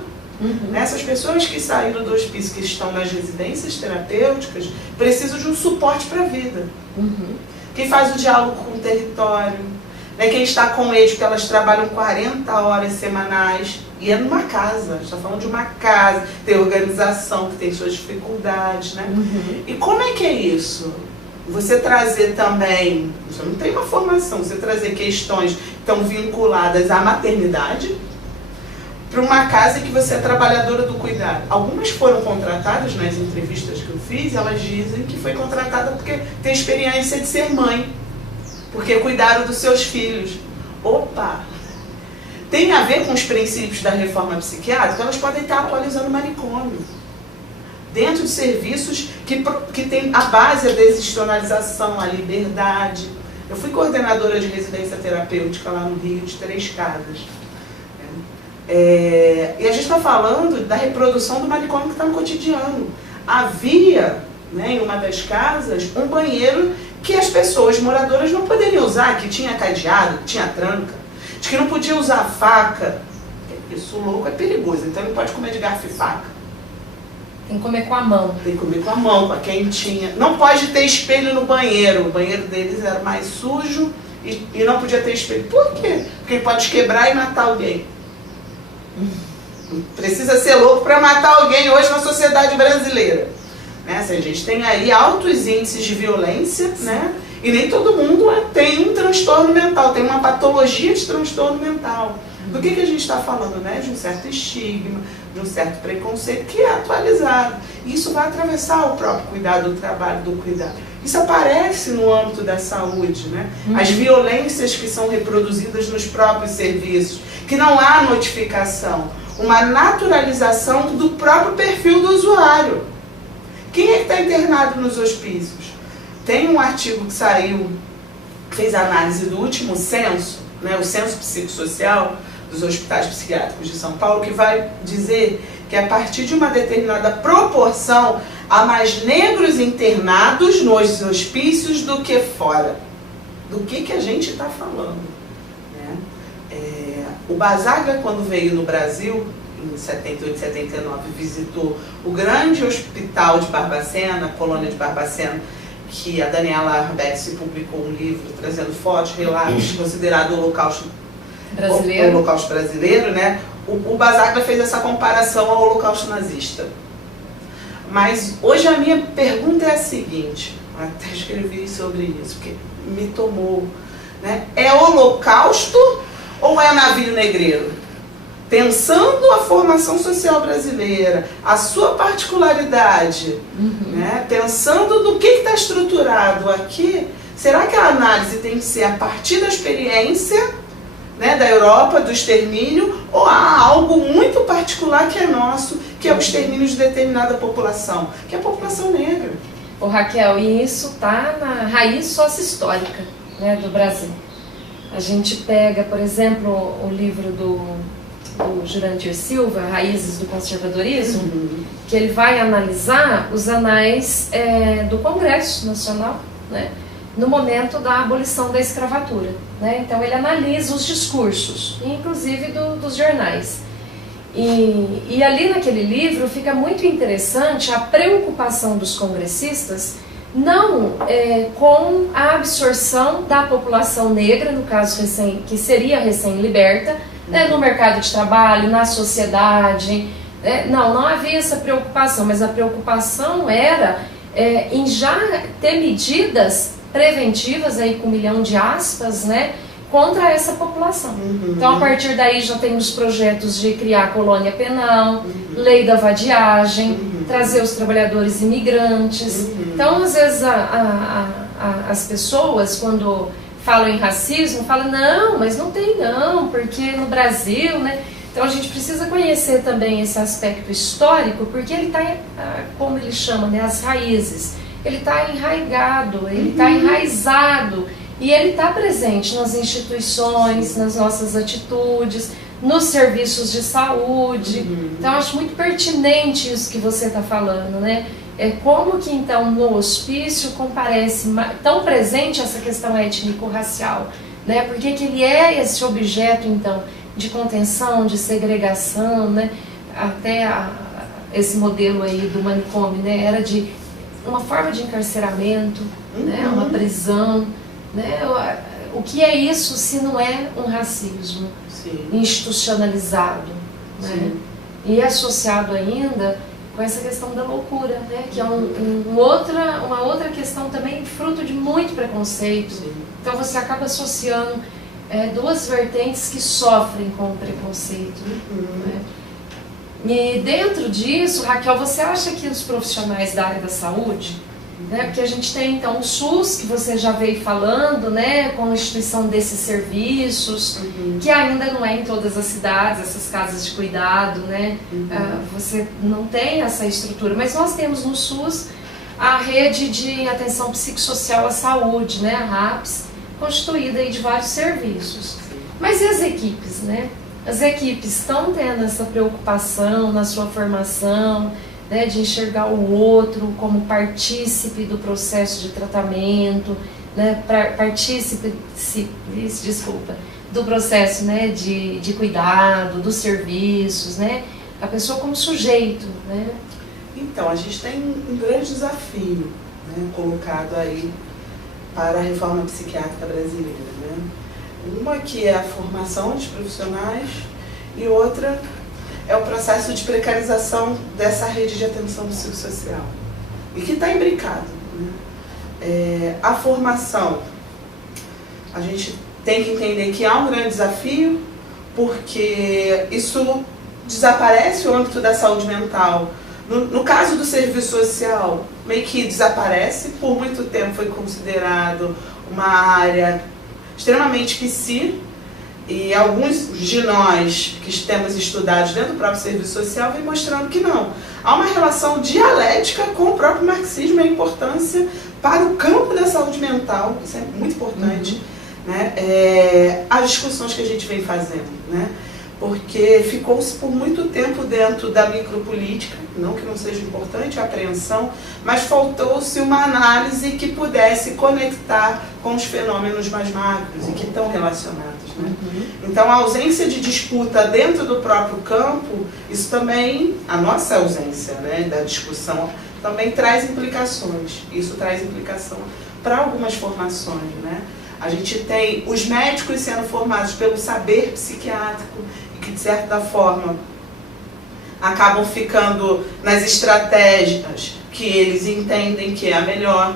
Essas pessoas que saíram do hospício, que estão nas residências terapêuticas, precisam de um suporte para a vida. Quem faz o diálogo com o território, né, quem está com eles, porque elas trabalham 40 horas semanais, e é numa casa, a gente está falando de uma casa, tem organização, que tem suas dificuldades, né? E como é que é isso? Você trazer também, você não tem uma formação, você trazer questões que estão vinculadas à maternidade, para uma casa em que você é trabalhadora do cuidado. Algumas foram contratadas nas entrevistas que eu fiz, elas dizem que foi contratada porque tem experiência de ser mãe, porque cuidaram dos seus filhos. Opa! Tem a ver com os princípios da reforma psiquiátrica, elas podem estar atualizando o manicômio. Dentro de serviços que tem a base da desinstitucionalização, a liberdade. Eu fui coordenadora de residência terapêutica lá no Rio, de 3 casas. E a gente está falando da reprodução do manicômio que está no cotidiano. Havia, né, em uma das casas, um banheiro que as pessoas moradoras não poderiam usar, que tinha cadeado, que tinha tranca, de que não podia usar faca. Isso, o louco é perigoso, então não pode comer de garfo e faca. Tem que comer com a mão. Tem que comer com a mão, com a quentinha. Não pode ter espelho no banheiro. O banheiro deles era mais sujo e não podia ter espelho. Por quê? Porque ele pode quebrar e matar alguém. Precisa ser louco para matar alguém hoje na sociedade brasileira. Né? Assim, a gente tem aí altos índices de violência, né? E nem todo mundo tem um transtorno mental, tem uma patologia de transtorno mental. Do que a gente está falando, né? De um certo estigma, de um certo preconceito que é atualizado. E isso vai atravessar o próprio cuidado, o trabalho do cuidado. Isso aparece no âmbito da saúde, né? As violências que são reproduzidas nos próprios serviços, que não há notificação, uma naturalização do próprio perfil do usuário. Quem é que está internado nos hospícios? Tem um artigo que saiu, que fez análise do último censo, né, o censo psicossocial dos hospitais psiquiátricos de São Paulo, que vai dizer que a partir de uma determinada proporção há mais negros internados nos hospícios do que fora. Do que a gente está falando? Né? O Basaglia, quando veio no Brasil, em 78, 79, visitou o grande hospital de Barbacena, a colônia de Barbacena, que a Daniela Arbex publicou um livro trazendo fotos, relatos, considerado o Holocausto brasileiro. O Holocausto brasileiro, né? O Basaglia fez essa comparação ao Holocausto nazista. Mas hoje a minha pergunta é a seguinte, até escrevi sobre isso, porque me tomou, né? É Holocausto ou é navio negreiro? Pensando a formação social brasileira, a sua particularidade, né? Pensando no que está estruturado aqui, será que a análise tem que ser a partir da experiência, né, da Europa, do extermínio, ou há algo muito particular que é nosso, que é o extermínio de determinada população, que é a população negra? Ô Raquel, e isso está na raiz sócio-histórica, né, do Brasil. A gente pega, por exemplo, o livro do do Jurandir Silva, Raízes do Conservadorismo, que ele vai analisar os anais do Congresso Nacional, né, no momento da abolição da escravatura, né? Então ele analisa os discursos, inclusive dos jornais. E ali naquele livro fica muito interessante a preocupação dos congressistas não com a absorção da população negra, no caso que seria recém-liberta, né, no mercado de trabalho, na sociedade. Não havia essa preocupação, mas a preocupação era em já ter medidas preventivas, aí com 1 milhão de aspas, né, contra essa população. Então, a partir daí já tem os projetos de criar colônia penal, lei da vadiagem, trazer os trabalhadores imigrantes. Então, às vezes, as pessoas, quando falam em racismo, falam, não, mas não tem não, porque no Brasil, né? Então, a gente precisa conhecer também esse aspecto histórico, porque ele está, como ele chama, né, as raízes. Ele está enraigado, ele está enraizado. E ele está presente nas instituições, nas nossas atitudes, nos serviços de saúde. Então, acho muito pertinente isso que você está falando, né? Como que, então, no hospício comparece tão presente essa questão étnico-racial, né? Porque que ele é esse objeto, então, de contenção, de segregação, né? Até esse modelo aí do manicômio, né? Era de uma forma de encarceramento, né? Uma prisão. Né? O que é isso se não é um racismo institucionalizado, né? E associado ainda com essa questão da loucura, né? Que é uma outra questão também fruto de muito preconceito. Então você acaba associando duas vertentes que sofrem com o preconceito. Né? E dentro disso, Raquel, você acha que os profissionais da área da saúde, né, porque a gente tem então o SUS, que você já veio falando, né, com a instituição desses serviços, que ainda não é em todas as cidades, essas casas de cuidado, né, você não tem essa estrutura, mas nós temos no SUS a rede de atenção psicossocial à saúde, né, a RAPS, constituída aí de vários serviços. Mas e as equipes, né? As equipes estão tendo essa preocupação na sua formação, né, de enxergar o outro como partícipe do processo de tratamento, né, partícipe do processo, né, de cuidado, dos serviços, né, a pessoa como sujeito, né? Então, a gente tem um grande desafio, né, colocado aí para a reforma psiquiátrica brasileira, né? Uma que é a formação dos profissionais e outra é o processo de precarização dessa rede de atenção psicossocial, e que está imbricado, né? A formação, a gente tem que entender que há um grande desafio, porque isso desaparece o âmbito da saúde mental. No caso do serviço social, meio que desaparece, por muito tempo foi considerado uma área extremamente psi, e alguns de nós que temos estudado dentro do próprio serviço social vem mostrando que não. Há uma relação dialética com o próprio marxismo e a importância para o campo da saúde mental, isso é muito importante, né? As discussões que a gente vem fazendo, né? Porque ficou-se por muito tempo dentro da micropolítica, não que não seja importante a apreensão, mas faltou-se uma análise que pudesse conectar com os fenômenos mais macros e que estão relacionados, né? Então, a ausência de disputa dentro do próprio campo, isso também, a nossa ausência, né, da discussão, também traz implicações. Isso traz implicação para algumas formações, né? A gente tem os médicos sendo formados pelo saber psiquiátrico, que de certa forma acabam ficando nas estratégias que eles entendem que é a melhor.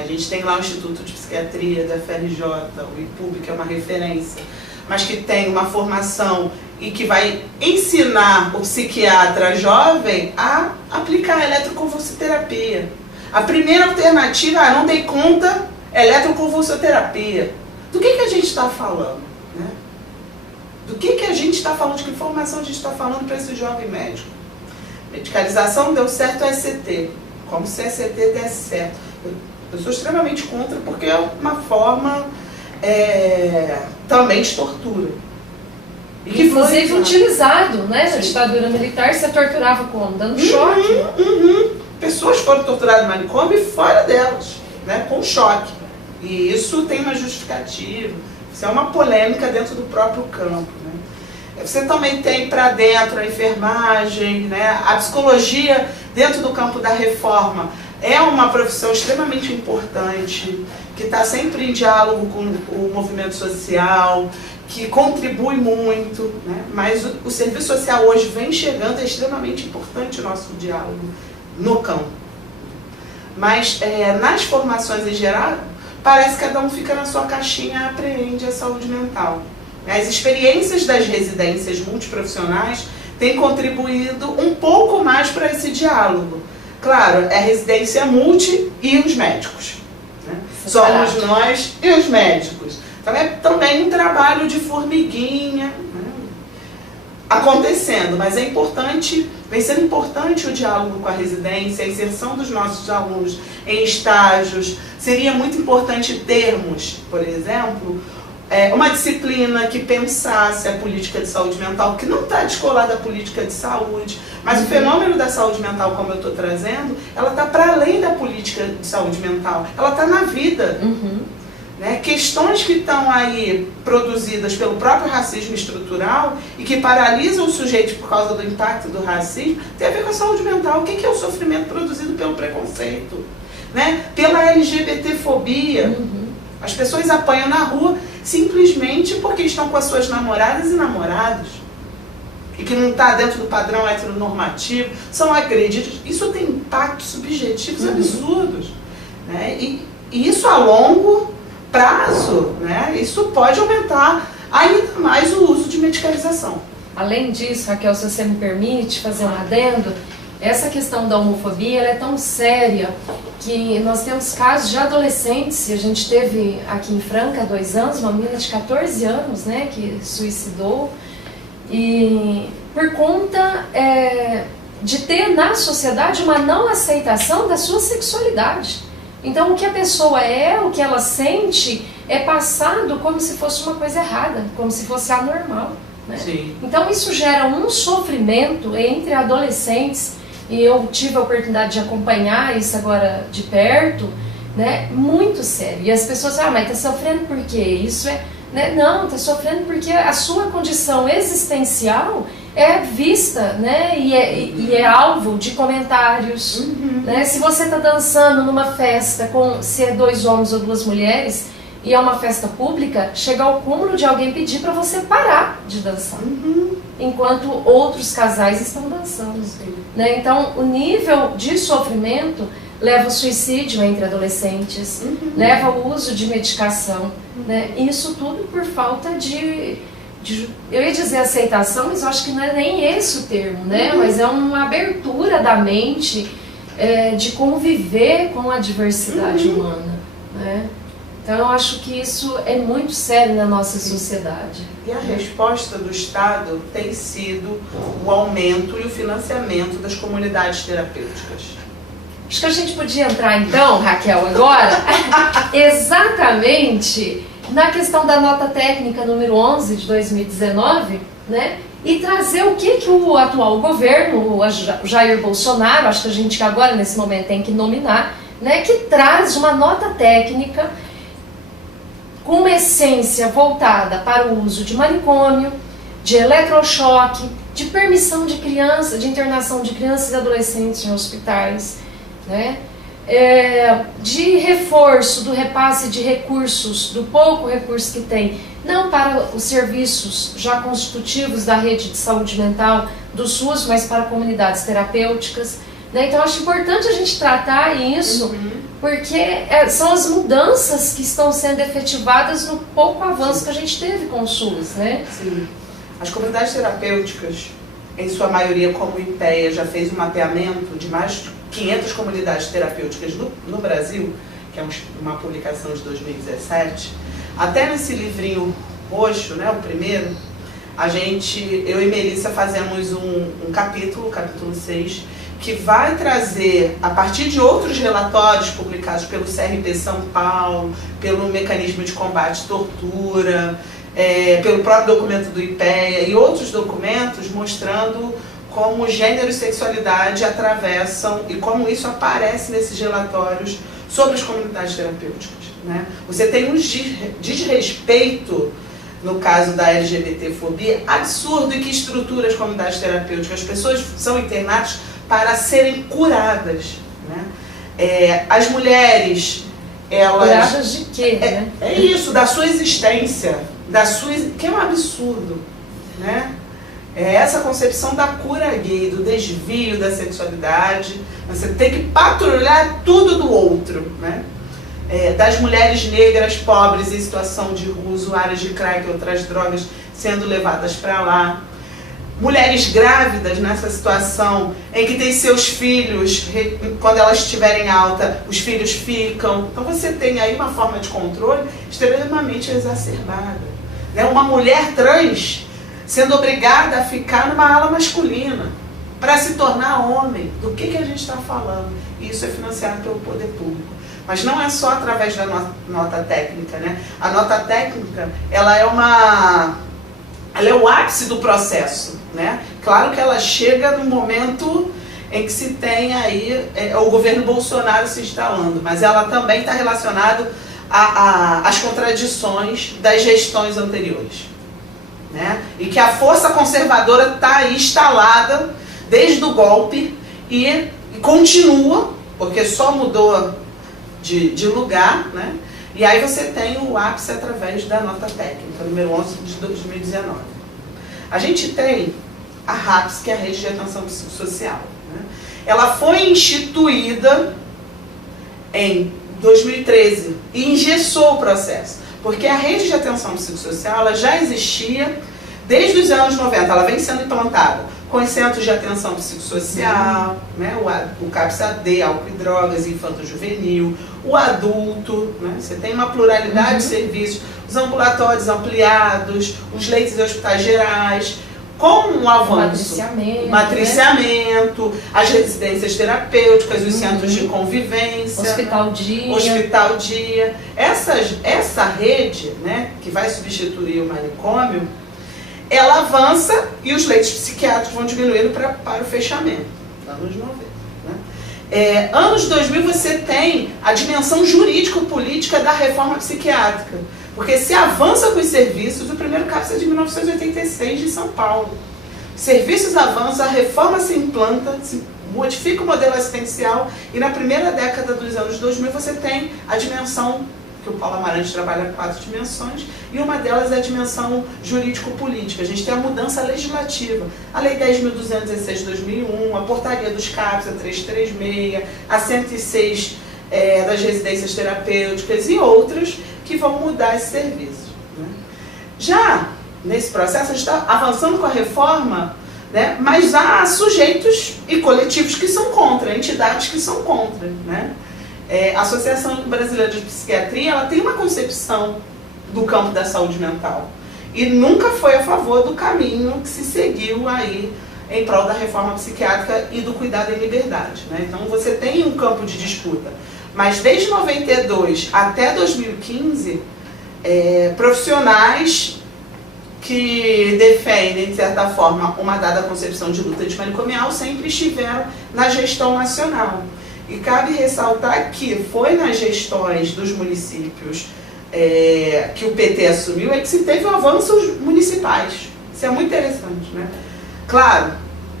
A gente tem lá o Instituto de Psiquiatria da FRJ, o IPUB, que é uma referência, mas que tem uma formação e que vai ensinar o psiquiatra jovem a aplicar a eletroconvulsoterapia. A primeira alternativa, não dei conta, eletroconvulsoterapia. Do que a gente está falando? Né? Do que a gente está falando? De que informação a gente está falando para esse jovem médico? Medicalização deu certo a ECT. Como se a ECT desse certo. Eu sou extremamente contra, porque é uma forma também de tortura. E que inclusive foi utilizado, né, na ditadura militar. Você torturava como? Dando choque. Pessoas foram torturadas no manicômio e fora delas, né, com choque. E isso tem uma justificativa. Isso é uma polêmica dentro do próprio campo, né. Você também tem para dentro a enfermagem, né, a psicologia dentro do campo da reforma. É uma profissão extremamente importante, que está sempre em diálogo com o movimento social, que contribui muito, né? Mas o serviço social hoje vem chegando, é extremamente importante o nosso diálogo no campo. Mas nas formações em geral, parece que cada um fica na sua caixinha e apreende a saúde mental. As experiências das residências multiprofissionais têm contribuído um pouco mais para esse diálogo. Claro, é a residência multi e os médicos, né? Somos nós e os médicos. Então é também um trabalho de formiguinha, né, acontecendo, mas é importante, vem sendo importante o diálogo com a residência, a inserção dos nossos alunos em estágios. Seria muito importante termos, por exemplo, uma disciplina que pensasse a política de saúde mental, que não está descolada da política de saúde, mas o fenômeno da saúde mental, como eu estou trazendo, ela está para além da política de saúde mental, ela está na vida. Né? Questões que estão aí produzidas pelo próprio racismo estrutural e que paralisam o sujeito por causa do impacto do racismo, tem a ver com a saúde mental. O que é o sofrimento produzido pelo preconceito? Né? Pela LGBTfobia. As pessoas apanham na rua simplesmente porque estão com as suas namoradas e namorados e que não está dentro do padrão heteronormativo, são agredidos. Isso tem impactos subjetivos absurdos. Né? E isso a longo prazo, né? Isso pode aumentar ainda mais o uso de medicalização. Além disso, Raquel, se você me permite fazer um adendo, essa questão da homofobia ela é tão séria que nós temos casos de adolescentes, e a gente teve aqui em Franca há 2 anos, uma menina de 14 anos, né, que suicidou, e por conta de ter na sociedade uma não aceitação da sua sexualidade. Então o que a pessoa o que ela sente é passado como se fosse uma coisa errada, como se fosse anormal. Né? Sim. Então isso gera um sofrimento entre adolescentes, e eu tive a oportunidade de acompanhar isso agora de perto, né, muito sério. E as pessoas falam, mas está sofrendo por quê? Isso né? Não, está sofrendo porque a sua condição existencial é vista, né, e é alvo de comentários. Né? Se você está dançando numa festa, se é 2 homens ou 2 mulheres, e é uma festa pública, chega ao cúmulo de alguém pedir para você parar de dançar, enquanto outros casais estão dançando. Né? Então, o nível de sofrimento leva ao suicídio entre adolescentes, leva ao uso de medicação. Né? Isso tudo por falta de eu ia dizer aceitação, mas eu acho que não é nem esse o termo, né? Mas é uma abertura da mente de conviver com a diversidade humana. Né? Então eu acho que isso é muito sério na nossa sociedade. E a resposta do Estado tem sido o aumento e o financiamento das comunidades terapêuticas. Acho que a gente podia entrar então, Raquel, agora, exatamente na questão da nota técnica número 11 de 2019, né? E trazer o que o atual governo, o Jair Bolsonaro, acho que a gente agora nesse momento tem que nominar, né? Que traz uma nota técnica com uma essência voltada para o uso de manicômio, de eletrochoque, de permissão de criança, de internação de crianças e adolescentes em hospitais, né? De reforço do repasse de recursos, do pouco recurso que tem, não para os serviços já constitutivos da rede de saúde mental do SUS, mas para comunidades terapêuticas. Né? Então acho importante a gente tratar isso, porque são as mudanças que estão sendo efetivadas no pouco avanço que a gente teve com o SUS. Né? Sim. As comunidades terapêuticas, em sua maioria como IPEA, já fez um mapeamento de mais de 500 comunidades terapêuticas no Brasil, que é uma publicação de 2017. Até nesse livrinho roxo, né, o primeiro, eu e Melissa fazemos um capítulo, o capítulo 6, que vai trazer, a partir de outros relatórios publicados pelo CRP São Paulo, pelo Mecanismo de Combate à Tortura, pelo próprio documento do IPEA e outros documentos mostrando como gênero e sexualidade atravessam e como isso aparece nesses relatórios sobre as comunidades terapêuticas, né? Você tem um desrespeito, no caso da LGBTfobia, absurdo e que estrutura as comunidades terapêuticas. As pessoas são internadas para serem curadas, né? As mulheres, elas... Curadas de quê, né? É isso, da sua existência, que é um absurdo, né? É essa concepção da cura gay, do desvio da sexualidade. Você tem que patrulhar tudo do outro, né? Das mulheres negras pobres em situação de usuárias de crack e outras drogas sendo levadas para lá. Mulheres grávidas nessa situação em que tem seus filhos, quando elas estiverem alta, os filhos ficam. Então você tem aí uma forma de controle extremamente exacerbada, né? Uma mulher trans sendo obrigada a ficar numa ala masculina para se tornar homem. Do que a gente está falando? E isso é financiado pelo poder público. Mas não é só através da nota técnica, né? A nota técnica, ela é o ápice do processo, né? Claro que ela chega no momento em que se tem aí o governo Bolsonaro se instalando, mas ela também está relacionada às contradições das gestões anteriores, né? E que a força conservadora está aí instalada desde o golpe e continua, porque só mudou de lugar, né? E aí você tem o ápice através da nota técnica, número 11 de 2019. A gente tem a RAPS, que é a Rede de Atenção Psicossocial, né? Ela foi instituída em 2013 e engessou o processo, porque a Rede de Atenção Psicossocial ela já existia desde os anos 90, ela vem sendo implantada com os centros de atenção psicossocial, né? O CAPS-AD, álcool e drogas, infanto-juvenil, o adulto, né? Você tem uma pluralidade de serviços, os ambulatórios ampliados, os leitos de hospitais gerais, com um avanço, matriciamento, né? As residências terapêuticas, os centros de convivência, hospital dia. Essa rede, né, que vai substituir o manicômio, ela avança e os leitos psiquiátricos vão diminuindo para o fechamento, anos 90. Né? Anos 2000 você tem a dimensão jurídico-política da reforma psiquiátrica, porque se avança com os serviços, o primeiro CAPS é de 1986 de São Paulo. Os serviços avançam, a reforma se implanta, se modifica o modelo assistencial e na primeira década dos anos 2000 você tem a dimensão que o Paulo Amarante trabalha 4 dimensões, e uma delas é a dimensão jurídico-política. A gente tem a mudança legislativa, a Lei 10.216 de 2001, a Portaria dos CAPS, a 336, a 106 das residências terapêuticas e outras que vão mudar esse serviço. Né? Já nesse processo, a gente está avançando com a reforma, né? Mas há sujeitos e coletivos que são contra, entidades que são contra, né? A Associação Brasileira de Psiquiatria ela tem uma concepção do campo da saúde mental e nunca foi a favor do caminho que se seguiu aí em prol da reforma psiquiátrica e do cuidado em liberdade, né? Então você tem um campo de disputa, mas desde 92 até 2015 profissionais que defendem, de certa forma, uma dada concepção de luta antimanicomial sempre estiveram na gestão nacional. E cabe ressaltar que foi nas gestões dos municípios que o PT assumiu é que se teve avanços municipais. Isso é muito interessante, né? Claro,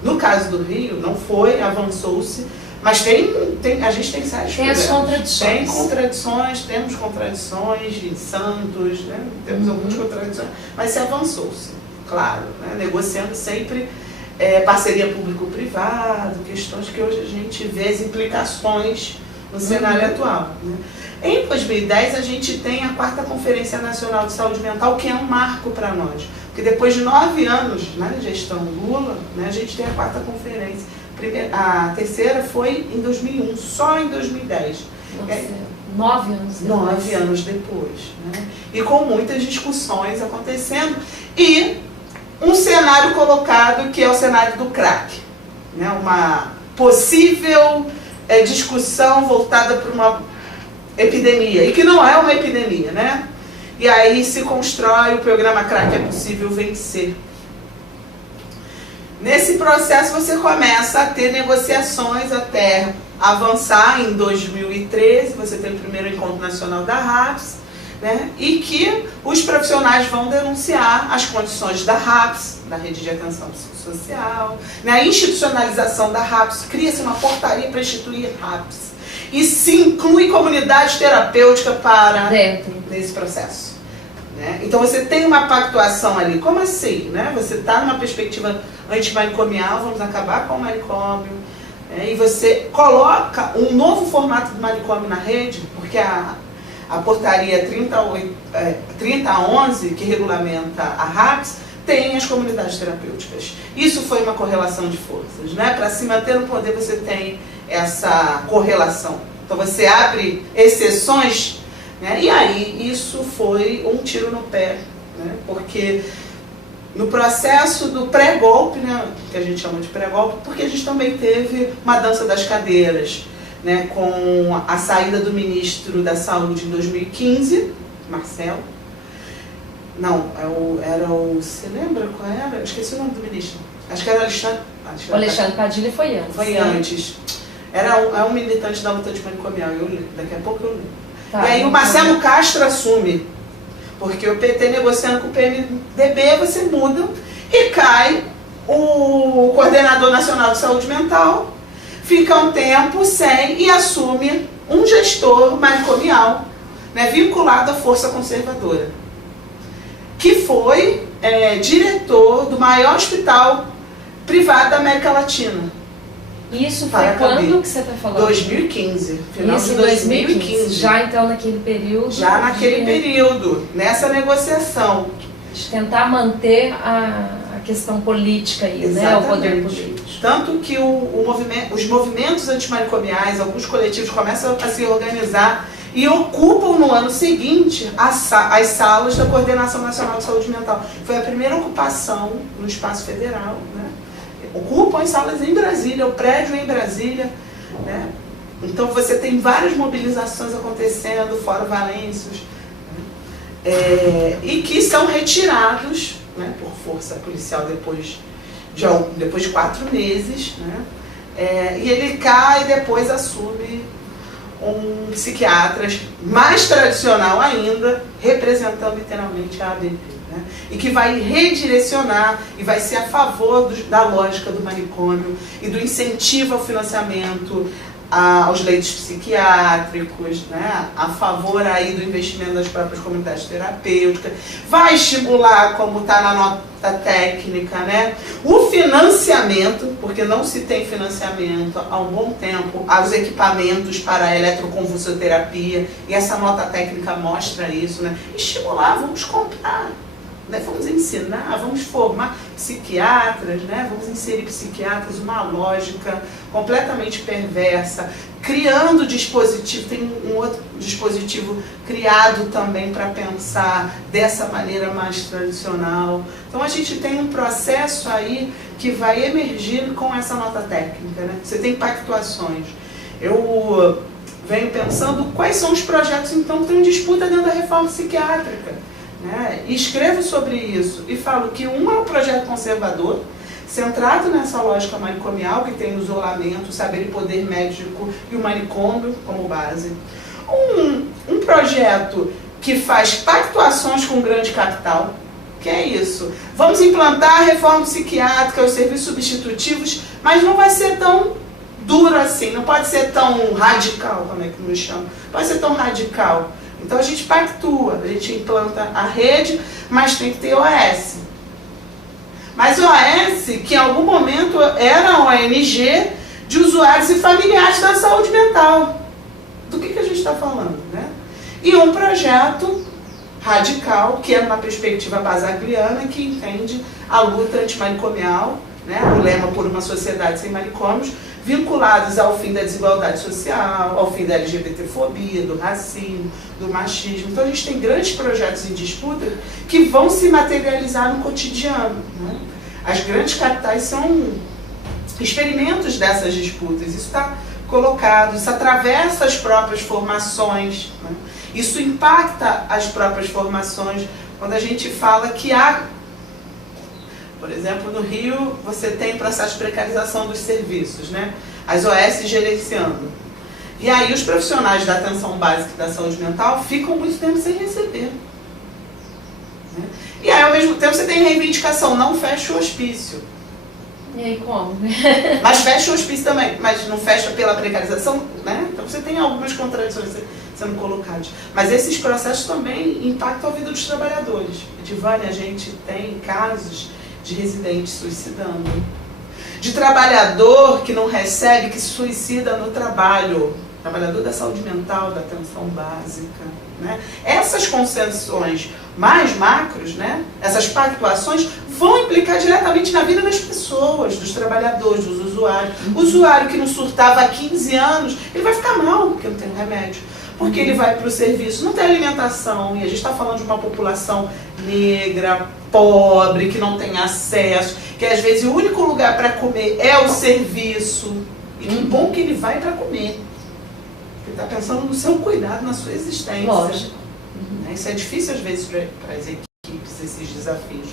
no caso do Rio, não foi, avançou-se, mas a gente tem sérios problemas. Tem as contradições. Temos contradições em Santos, né? Temos algumas contradições, mas se avançou-se, claro, né? Negociando sempre parceria público-privado, questões que hoje a gente vê as implicações no cenário atual. Né? Em 2010, a gente tem a 4ª Conferência Nacional de Saúde Mental, que é um marco para nós. Porque depois de 9 anos na gestão Lula, né, a gente tem a 4ª conferência. A terceira foi em 2001, só em 2010. Nossa, 9 anos depois. 9 anos depois. Né? E com muitas discussões acontecendo. E um cenário colocado que é o cenário do crack. Né? Uma possível discussão voltada para uma epidemia. E que não é uma epidemia, né? e aí se constrói o programa CRAC É Possível Vencer. Nesse processo você começa a ter negociações até avançar. Em 2013, você tem o primeiro encontro nacional da RAPS, né, e que os profissionais vão denunciar as condições da RAPS, da Rede de Atenção Psicossocial, né, a institucionalização da RAPS, cria-se uma portaria para instituir RAPS, e se inclui comunidade terapêutica para dentro desse processo. Né? Então você tem uma pactuação ali, como assim? Né? Você está numa perspectiva antimanicomial, vamos acabar com o manicômio, e você coloca um novo formato do manicômio na rede, porque a portaria 3011, que regulamenta a RAPS, tem as comunidades terapêuticas. Isso foi uma correlação de forças. Né? Para se manter no poder, você tem essa correlação. Então você abre exceções, né? E aí isso foi um tiro no pé, né? Porque no processo do pré-golpe, né, que a gente chama de pré-golpe, porque a gente também teve uma dança das cadeiras, né, com a saída do ministro da Saúde em 2015, Marcelo. Não, você lembra qual era? Eu esqueci o nome do ministro. Acho que era Alexandre. O Alexandre Padilha foi antes. Foi antes. É um militante da luta antimanicomial, daqui a pouco eu lembro. Tá, e aí o Marcelo Castro assume, porque o PT negociando com o PMDB, você muda e cai o coordenador nacional de saúde mental, fica um tempo sem e assume um gestor manicomial, né, vinculado à força conservadora, que foi diretor do maior hospital privado da América Latina. Isso foi quando que você está falando? 2015, final Isso de em 2015. Já então naquele período? Já naquele período, nessa negociação. De tentar manter a questão política aí, né? O poder político. Tanto que os movimentos antimanicomiais, alguns coletivos começam a se organizar e ocupam no ano seguinte as salas da Coordenação Nacional de Saúde Mental. Foi a primeira ocupação no espaço federal, né? Ocupam as salas em Brasília, o prédio em Brasília, né? Então você tem várias mobilizações acontecendo, fora Valêncios, né? E que são retirados, né, por força policial depois de 4 meses, né? E ele cai e depois assume um psiquiatra mais tradicional ainda, representando literalmente a ABP. E que vai redirecionar e vai ser a favor da lógica do manicômio e do incentivo ao financiamento aos leitos psiquiátricos, né? A favor aí do investimento das próprias comunidades terapêuticas, vai estimular, como está na nota técnica, né, o financiamento, porque não se tem financiamento há um bom tempo, aos equipamentos para a eletroconvulsoterapia, e essa nota técnica mostra isso, né? Estimular, vamos comprar, né? Vamos ensinar, vamos formar psiquiatras, né? Vamos inserir psiquiatras, uma lógica completamente perversa, criando dispositivo, tem um outro dispositivo criado também para pensar dessa maneira mais tradicional. Então a gente tem um processo aí que vai emergir com essa nota técnica, né? Você tem pactuações. Eu venho pensando quais são os projetos então que estão em disputa dentro da reforma psiquiátrica, né? E escrevo sobre isso e falo que um é um projeto conservador, centrado nessa lógica manicomial, que tem o isolamento, o saber e poder médico e o manicômio como base. Um projeto que faz pactuações com o grande capital, que é isso. Vamos implantar a reforma psiquiátrica, os serviços substitutivos, mas não vai ser tão duro assim, não pode ser tão radical, como é que nos chama, não pode ser tão radical. Então a gente pactua, a gente implanta a rede, mas tem que ter OS. Mas OS, que em algum momento era a ONG de usuários e familiares da saúde mental. Do que a gente está falando, né? E um projeto radical, que é uma perspectiva basagliana, que entende a luta antimanicomial, né? O lema por uma sociedade sem manicômios, vinculados ao fim da desigualdade social, ao fim da LGBTfobia, do racismo, do machismo. Então a gente tem grandes projetos em disputa que vão se materializar no cotidiano, né? As grandes capitais são experimentos dessas disputas, isso está colocado, isso atravessa as próprias formações, né? Isso impacta as próprias formações. Quando a gente fala que há, por exemplo, no Rio, você tem processo de precarização dos serviços, né? As OS gerenciando. E aí os profissionais da atenção básica e da saúde mental ficam muito tempo sem receber. Né? E aí, ao mesmo tempo, você tem reivindicação, não fecha o hospício. E aí como? Mas fecha o hospício também, mas não fecha pela precarização, né? Então você tem algumas contradições sendo colocadas. Mas esses processos também impactam a vida dos trabalhadores. Edivânia, a gente tem casos de residentes suicidando. De trabalhador que não recebe, que se suicida no trabalho. Trabalhador da saúde mental, da atenção básica. Né? Essas concessões mais macros, né? Essas pactuações, vão implicar diretamente na vida das pessoas, dos trabalhadores, dos usuários. O usuário que não surtava há 15 anos, ele vai ficar mal porque não tem um remédio. Porque ele vai para o serviço, não tem alimentação, e a gente está falando de uma população negra, pobre, que não tem acesso, que às vezes o único lugar para comer é o serviço. E que bom que ele vai para comer. Ele está pensando no seu cuidado, na sua existência. Lógico. Isso é difícil às vezes para as equipes, esses desafios.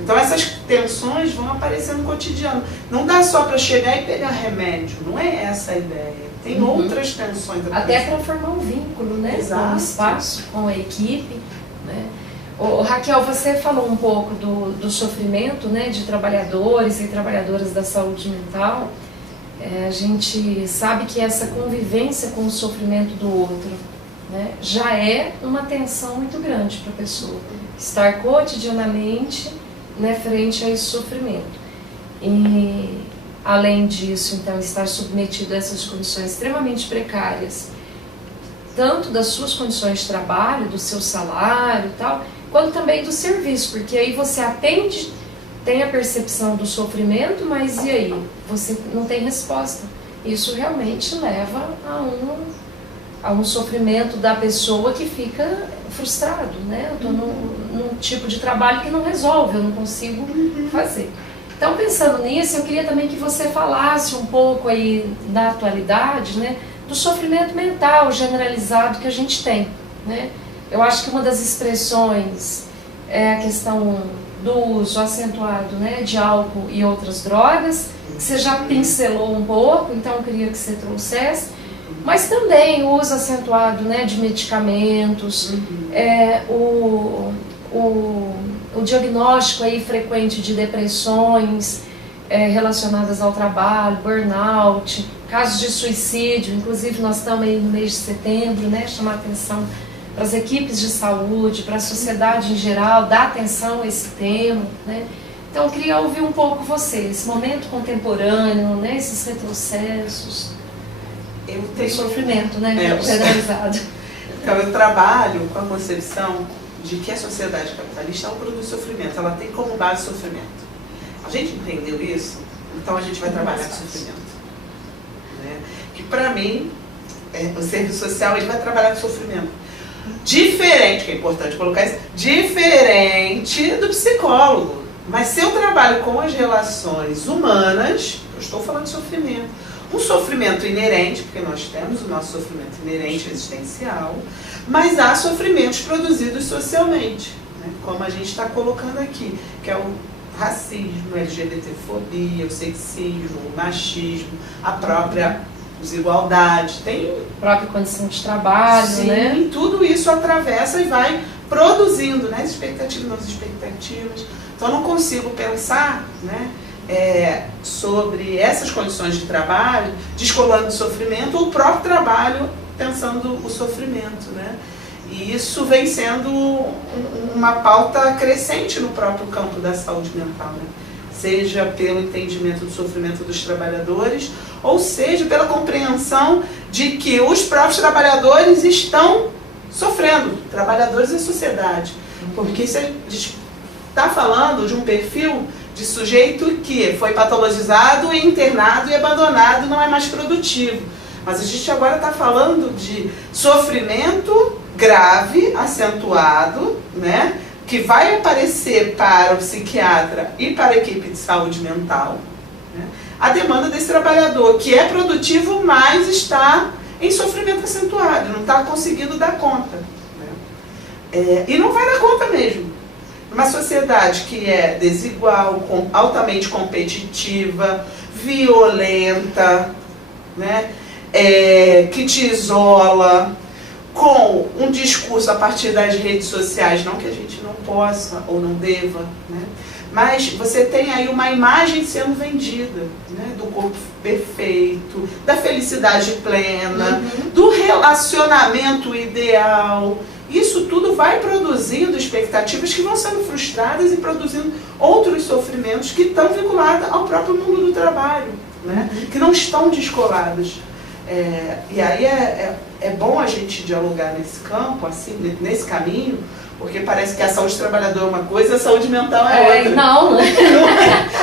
Então essas tensões vão aparecer no cotidiano. Não dá só para chegar e pegar remédio, não é essa a ideia. Tem outras tensões. Até para formar um vínculo, né? Exato. Com o espaço, com a equipe. Né? Raquel, você falou um pouco do sofrimento, né, de trabalhadores e trabalhadoras da saúde mental. A gente sabe que essa convivência com o sofrimento do outro, né, já é uma tensão muito grande para a pessoa. Estar cotidianamente, né, frente a esse sofrimento. E, além disso, então, estar submetido a essas condições extremamente precárias, tanto das suas condições de trabalho, do seu salário e tal, quanto também do serviço, porque aí você atende, tem a percepção do sofrimento, mas e aí? Você não tem resposta. Isso realmente leva a um sofrimento da pessoa que fica frustrado, né? Eu estou num tipo de trabalho que não resolve, eu não consigo fazer. Então, pensando nisso, eu queria também que você falasse um pouco aí da atualidade, né, do sofrimento mental generalizado que a gente tem, né? Eu acho que uma das expressões é a questão do uso acentuado, né, de álcool e outras drogas, que você já pincelou um pouco, então eu queria que você trouxesse, mas também o uso acentuado, né, de medicamentos, o diagnóstico aí frequente de depressões relacionadas ao trabalho, burnout, casos de suicídio. Inclusive nós estamos aí no mês de setembro, né, chamar atenção para as equipes de saúde, para a sociedade em geral, dar atenção a esse tema, né? Então eu queria ouvir um pouco você, esse momento contemporâneo, né, esses retrocessos, o sofrimento, né, generalizado. Então eu trabalho com a concepção de que a sociedade capitalista não produz sofrimento, ela tem como base sofrimento. A gente entendeu isso, então a gente vai trabalhar com sofrimento. Né? Que para mim, o serviço social ele vai trabalhar com sofrimento. Diferente, que é importante colocar isso, diferente do psicólogo. Mas se eu trabalho com as relações humanas, eu estou falando de sofrimento. Um sofrimento inerente, porque nós temos o nosso sofrimento inerente existencial, mas há sofrimentos produzidos socialmente, né? Como a gente está colocando aqui, que é o racismo, a LGBTfobia, o sexismo, o machismo, a própria desigualdade, tem própria condição de trabalho, sim, né? Tudo isso atravessa e vai produzindo, né? Expectativas, não expectativas. Então eu não consigo pensar, né, sobre essas condições de trabalho, descolando do sofrimento, ou o próprio trabalho pensando o sofrimento, né? E isso vem sendo uma pauta crescente no próprio campo da saúde mental, né? Seja pelo entendimento do sofrimento dos trabalhadores, ou seja pela compreensão de que os próprios trabalhadores estão sofrendo, trabalhadores e sociedade. Porque se a gente está falando de um perfil de sujeito que foi patologizado, internado e abandonado, não é mais produtivo. Mas a gente agora está falando de sofrimento grave, acentuado, né, que vai aparecer para o psiquiatra e para a equipe de saúde mental, né, a demanda desse trabalhador, que é produtivo, mas está em sofrimento acentuado, não está conseguindo dar conta. E não vai dar conta mesmo. Uma sociedade que é desigual, altamente competitiva, violenta, né? Que te isola, com um discurso a partir das redes sociais, não que a gente não possa ou não deva, né? Mas você tem aí uma imagem sendo vendida, né? Do corpo perfeito, da felicidade plena, do relacionamento ideal. Isso tudo vai produzindo expectativas que vão sendo frustradas e produzindo outros sofrimentos que estão vinculados ao próprio mundo do trabalho, né? Que não estão descolados. E aí é bom a gente dialogar nesse campo, assim, nesse caminho, porque parece que a saúde do trabalhador é uma coisa e a saúde mental é outra. Não, né?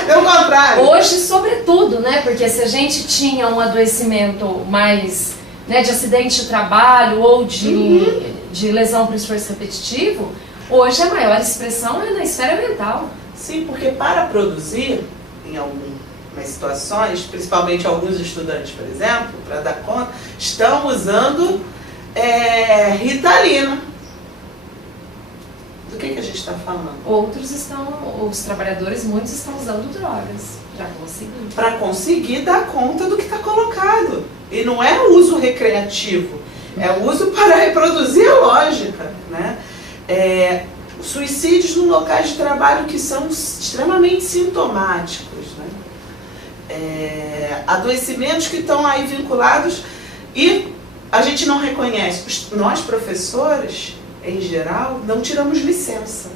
Pelo contrário. Hoje, sobretudo, né? Porque se a gente tinha um adoecimento mais, né, de acidente de trabalho ou de lesão por esforço repetitivo, hoje a maior expressão é na esfera mental. Sim, porque para produzir, em algumas situações, principalmente alguns estudantes, por exemplo, para dar conta, estão usando Ritalina. Do que a gente está falando? Os trabalhadores, muitos estão usando drogas para conseguir. Para conseguir dar conta do que está colocado. E não é uso recreativo, é uso para reproduzir a lógica, né? Suicídios no locais de trabalho que são extremamente sintomáticos, né? Adoecimentos que estão aí vinculados e a gente não reconhece. Nós, professores, em geral, não tiramos licença.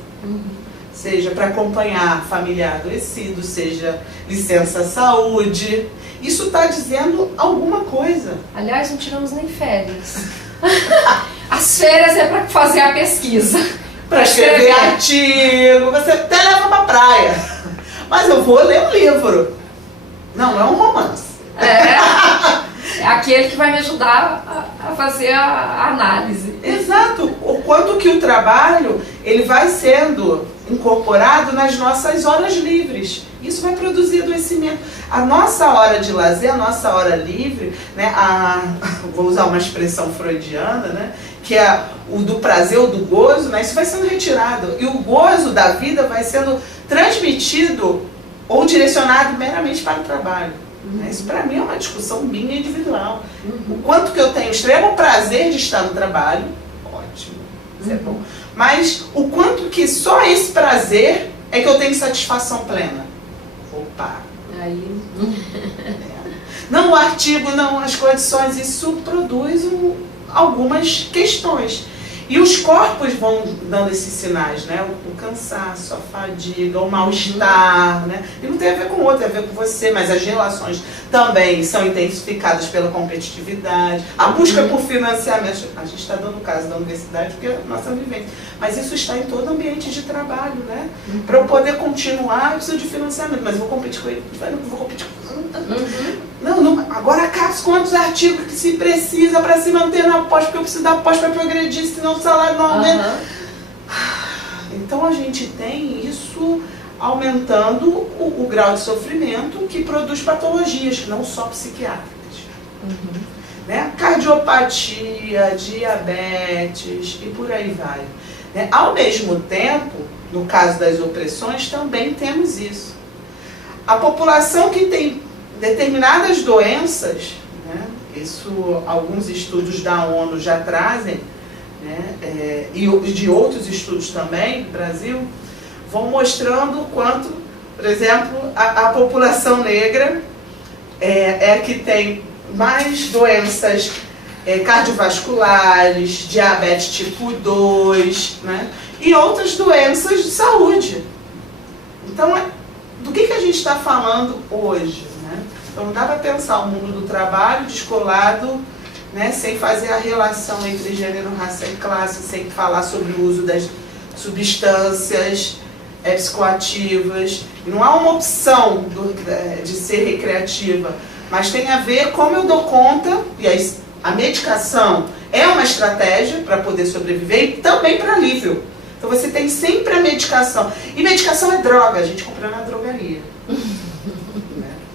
Seja para acompanhar familiar adoecido, seja licença saúde. Isso está dizendo alguma coisa. Aliás, não tiramos nem férias. As férias é para fazer a pesquisa. Para escrever artigo, você até leva para a praia. Mas eu vou ler um livro. Não é um romance. É aquele que vai me ajudar a fazer a análise. Exato. O quanto que o trabalho ele vai sendo incorporado nas nossas horas livres. Isso vai produzir adoecimento. A nossa hora de lazer, a nossa hora livre, né, vou usar uma expressão freudiana, né, que é o do prazer ou do gozo, né, isso vai sendo retirado. E o gozo da vida vai sendo transmitido ou direcionado meramente para o trabalho. Isso para mim é uma discussão minha individual. O quanto que eu tenho extremo prazer de estar no trabalho, ótimo, isso é bom. Mas o quanto que só esse prazer é que eu tenho satisfação plena. Opa! Aí... Não o artigo, não as condições, isso produz algumas questões. E os corpos vão dando esses sinais, né? O cansaço, a fadiga, o mal-estar, né? E não tem a ver com o outro, tem a ver com você, mas as relações também são intensificadas pela competitividade, a busca por financiamento. A gente está dando o caso da universidade porque é a nossa vivência. Mas isso está em todo ambiente de trabalho, né? Para eu poder continuar, eu preciso de financiamento, mas eu vou competir com ele, não vou competir com ele. Não, agora caso quantos artigos que se precisa para se manter na pós, porque eu preciso da pós para progredir, senão o salário não aumenta. Então a gente tem isso aumentando o grau de sofrimento que produz patologias, não só psiquiátricas. Né? Cardiopatia, diabetes e por aí vai. Né? Ao mesmo tempo, no caso das opressões, também temos isso. A população que tem determinadas doenças, né? Isso alguns estudos da ONU já trazem, né? E de outros estudos também do Brasil, vão mostrando o quanto, por exemplo, a população negra é que tem mais doenças cardiovasculares, diabetes tipo 2, né? E outras doenças de saúde. Então, do que a gente está falando hoje? Né? Então, não dá para pensar o mundo do trabalho descolado, né, sem fazer a relação entre gênero, raça e classe, sem falar sobre o uso das substâncias psicoativas. Não há uma opção de ser recreativa, mas tem a ver como eu dou conta, e a medicação é uma estratégia para poder sobreviver e também para alívio. Então você tem sempre a medicação. E medicação é droga, a gente compra na drogaria.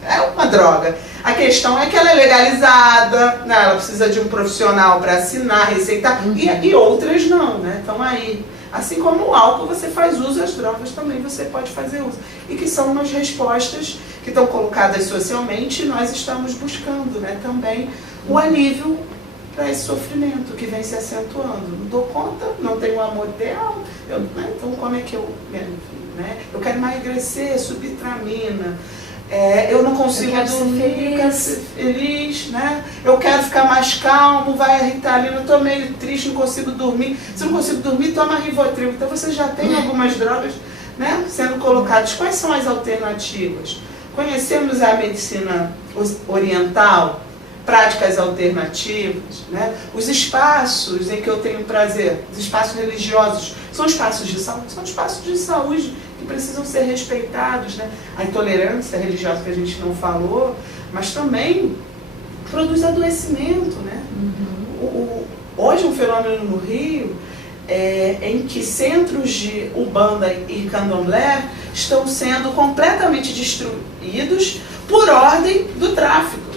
É uma droga. A questão é que ela é legalizada, né? Ela precisa de um profissional para assinar, receitar, e outras não, né? Então aí, assim como o álcool você faz uso, as drogas também você pode fazer uso. E que são umas respostas que estão colocadas socialmente e nós estamos buscando, né? Também o alívio para esse sofrimento que vem se acentuando. Não dou conta, não tenho amor dela, né? Então como é que eu... Né? Eu quero emagrecer, subir tramina, eu não consigo dormir, quero ser feliz, né? Eu quero ficar mais calmo, vai a Ritalina, eu estou meio triste, não consigo dormir. Se eu não consigo dormir, toma Rivotril. Então você já tem algumas drogas, né, sendo colocadas. Quais são as alternativas? Conhecemos a medicina oriental, práticas alternativas, né? Os espaços em que eu tenho prazer, os espaços religiosos, são espaços de saúde, são espaços de saúde que precisam ser respeitados, né? A intolerância religiosa que a gente não falou, mas também produz adoecimento, né? Hoje um fenômeno no Rio em que centros de Umbanda e Candomblé estão sendo completamente destruídos por ordem do tráfico.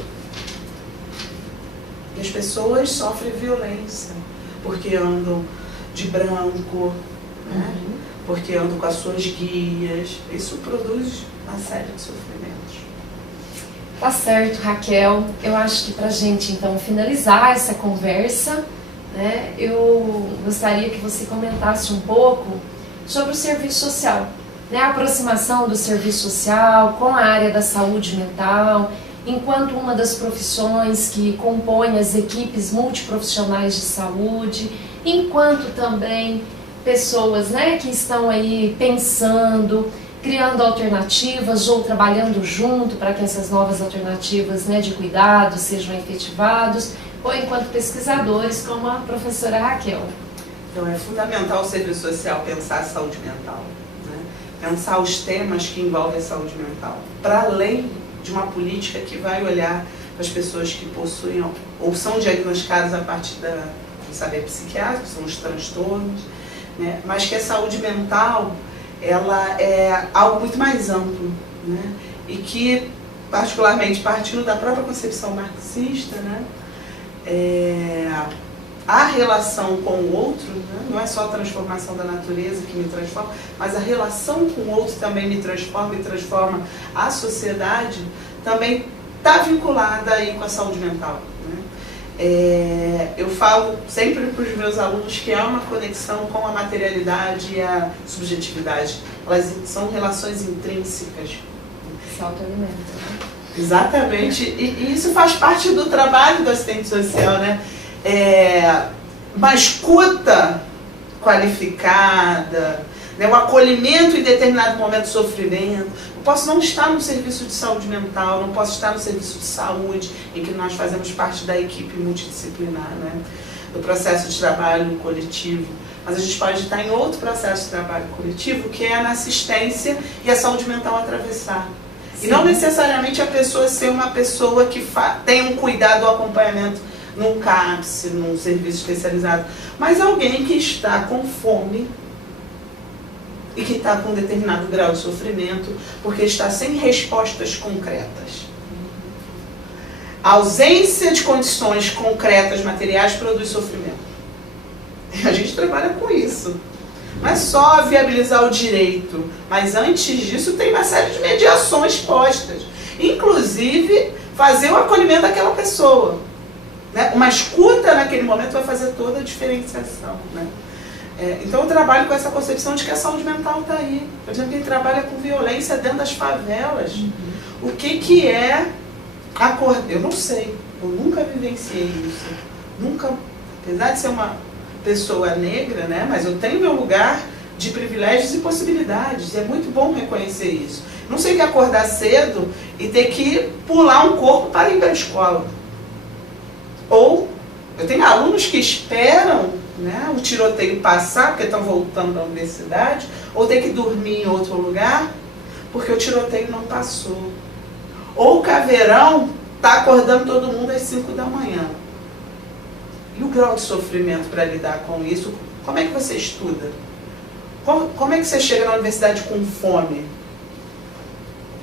E as pessoas sofrem violência porque andam de branco, né? Porque andam com as suas guias. Isso produz uma série de sofrimentos. Tá certo, Raquel. Eu acho que pra gente, então, finalizar essa conversa, né, eu gostaria que você comentasse um pouco sobre o serviço social, né, a aproximação do serviço social com a área da saúde mental, enquanto uma das profissões que compõe as equipes multiprofissionais de saúde, enquanto também pessoas, né, que estão aí pensando, criando alternativas ou trabalhando junto para que essas novas alternativas, né, de cuidado sejam efetivados, ou enquanto pesquisadores, como a professora Raquel. Então é fundamental o serviço social pensar a saúde mental, né? Pensar os temas que envolvem a saúde mental, para além de uma política que vai olhar para as pessoas que possuem ou são diagnosticadas a partir do saber psiquiátrico, são os transtornos, né? Mas que a saúde mental ela é algo muito mais amplo, né? E que, particularmente partindo da própria concepção marxista, né? A relação com o outro, né? Não é só a transformação da natureza que me transforma, mas a relação com o outro também me transforma e transforma a sociedade, também está vinculada aí com a saúde mental, né? Eu falo sempre para os meus alunos que há uma conexão com a materialidade e a subjetividade. Elas são relações intrínsecas. Se autoalimenta, né? Exatamente, e isso faz parte do trabalho do assistente social, né? Uma escuta qualificada, né? O acolhimento em determinado momento de sofrimento. Eu posso não estar no serviço de saúde mental, não posso estar no serviço de saúde, em que nós fazemos parte da equipe multidisciplinar, né? Do processo de trabalho coletivo. Mas a gente pode estar em outro processo de trabalho coletivo, que é na assistência e a saúde mental atravessar. Sim. E não necessariamente a pessoa ser uma pessoa que tem um cuidado ou acompanhamento num CAPS, num serviço especializado, mas alguém que está com fome e que está com um determinado grau de sofrimento, porque está sem respostas concretas. A ausência de condições concretas, materiais, produz sofrimento. E a gente trabalha com isso. Não é só viabilizar o direito, mas antes disso tem uma série de mediações postas. Inclusive, fazer o acolhimento daquela pessoa, né? Uma escuta naquele momento vai fazer toda a diferenciação, né? Então eu trabalho com essa concepção de que a saúde mental está aí. Por exemplo, quem trabalha com violência dentro das favelas, o que é acordar? Eu não sei, eu nunca vivenciei isso. Nunca, apesar de ser uma pessoa negra, né, mas eu tenho meu lugar de privilégios e possibilidades. E é muito bom reconhecer isso. Não sei o que é acordar cedo e ter que pular um corpo para ir para a escola. Ou eu tenho alunos que esperam, né, o tiroteio passar, porque estão voltando da universidade, ou ter que dormir em outro lugar, porque o tiroteio não passou. Ou o caveirão está acordando todo mundo às 5 da manhã. E o grau de sofrimento para lidar com isso, como é que você estuda? Como é que você chega na universidade com fome?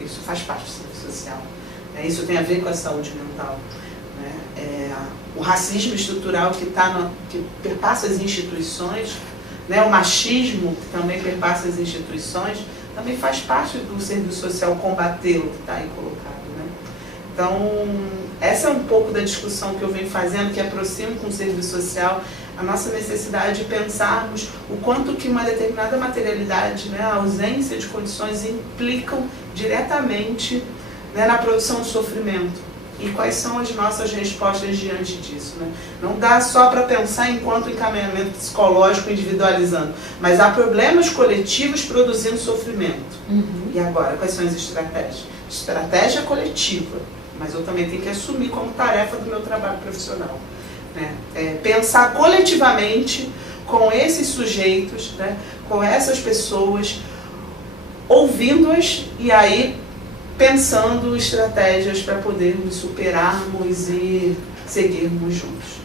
Isso faz parte do serviço social. Isso tem a ver com a saúde mental. O racismo estrutural que perpassa as instituições, o machismo que também perpassa as instituições, também faz parte do serviço social combatê-lo, que está aí colocado. Então, essa é um pouco da discussão que eu venho fazendo, que aproximo com o serviço social, a nossa necessidade de pensarmos o quanto que uma determinada materialidade, a ausência de condições implicam diretamente na produção de sofrimento. E quais são as nossas respostas diante disso. Não dá só para pensar enquanto encaminhamento psicológico individualizando, mas há problemas coletivos produzindo sofrimento. E agora, quais são as estratégias? Estratégia coletiva, mas eu também tenho que assumir como tarefa do meu trabalho profissional. Pensar coletivamente com esses sujeitos, com essas pessoas, ouvindo-as e aí pensando estratégias para podermos superarmos e seguirmos juntos.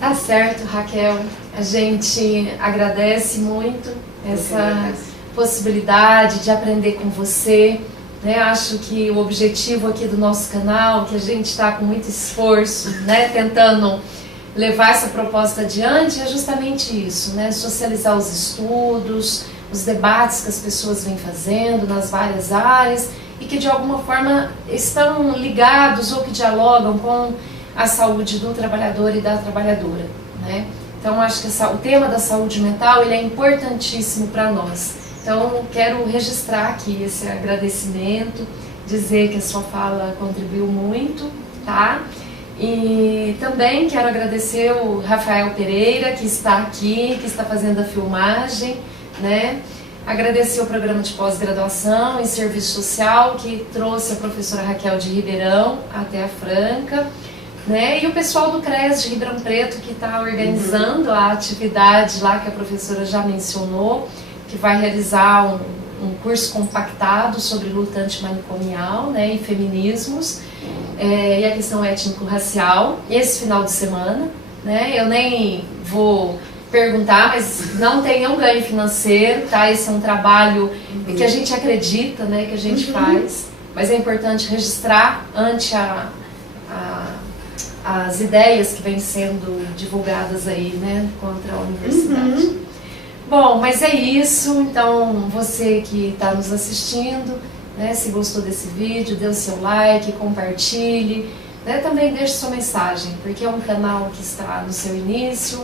Tá certo, Raquel. A gente agradece muito essa possibilidade de aprender com você. Acho que o objetivo aqui do nosso canal, que a gente está com muito esforço, tentando levar essa proposta adiante, é justamente isso, socializar os estudos, os debates que as pessoas vêm fazendo nas várias áreas e que de alguma forma estão ligados ou que dialogam com a saúde do trabalhador e da trabalhadora. Então acho que o tema da saúde mental ele é importantíssimo para nós. Então quero registrar aqui esse agradecimento, dizer que a sua fala contribuiu muito, tá? E também quero agradecer o Rafael Pereira, que está aqui, que está fazendo a filmagem, Agradecer o programa de pós-graduação em serviço social, que trouxe a professora Raquel de Ribeirão até a Franca, e o pessoal do CRES de Ribeirão Preto, que está organizando a atividade lá que a professora já mencionou, que vai realizar um curso compactado sobre luta antimanicomial e feminismos, e a questão étnico-racial, esse final de semana. Eu nem vou perguntar, mas não tem nenhum ganho financeiro, tá? Esse é um trabalho que a gente acredita, que a gente faz, mas é importante registrar ante as ideias que vêm sendo divulgadas aí, contra a universidade. Bom, mas é isso. Então, você que está nos assistindo, se gostou desse vídeo, dê o seu like, compartilhe, também deixe sua mensagem, porque é um canal que está no seu início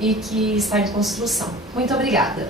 e que está em construção. Muito obrigada!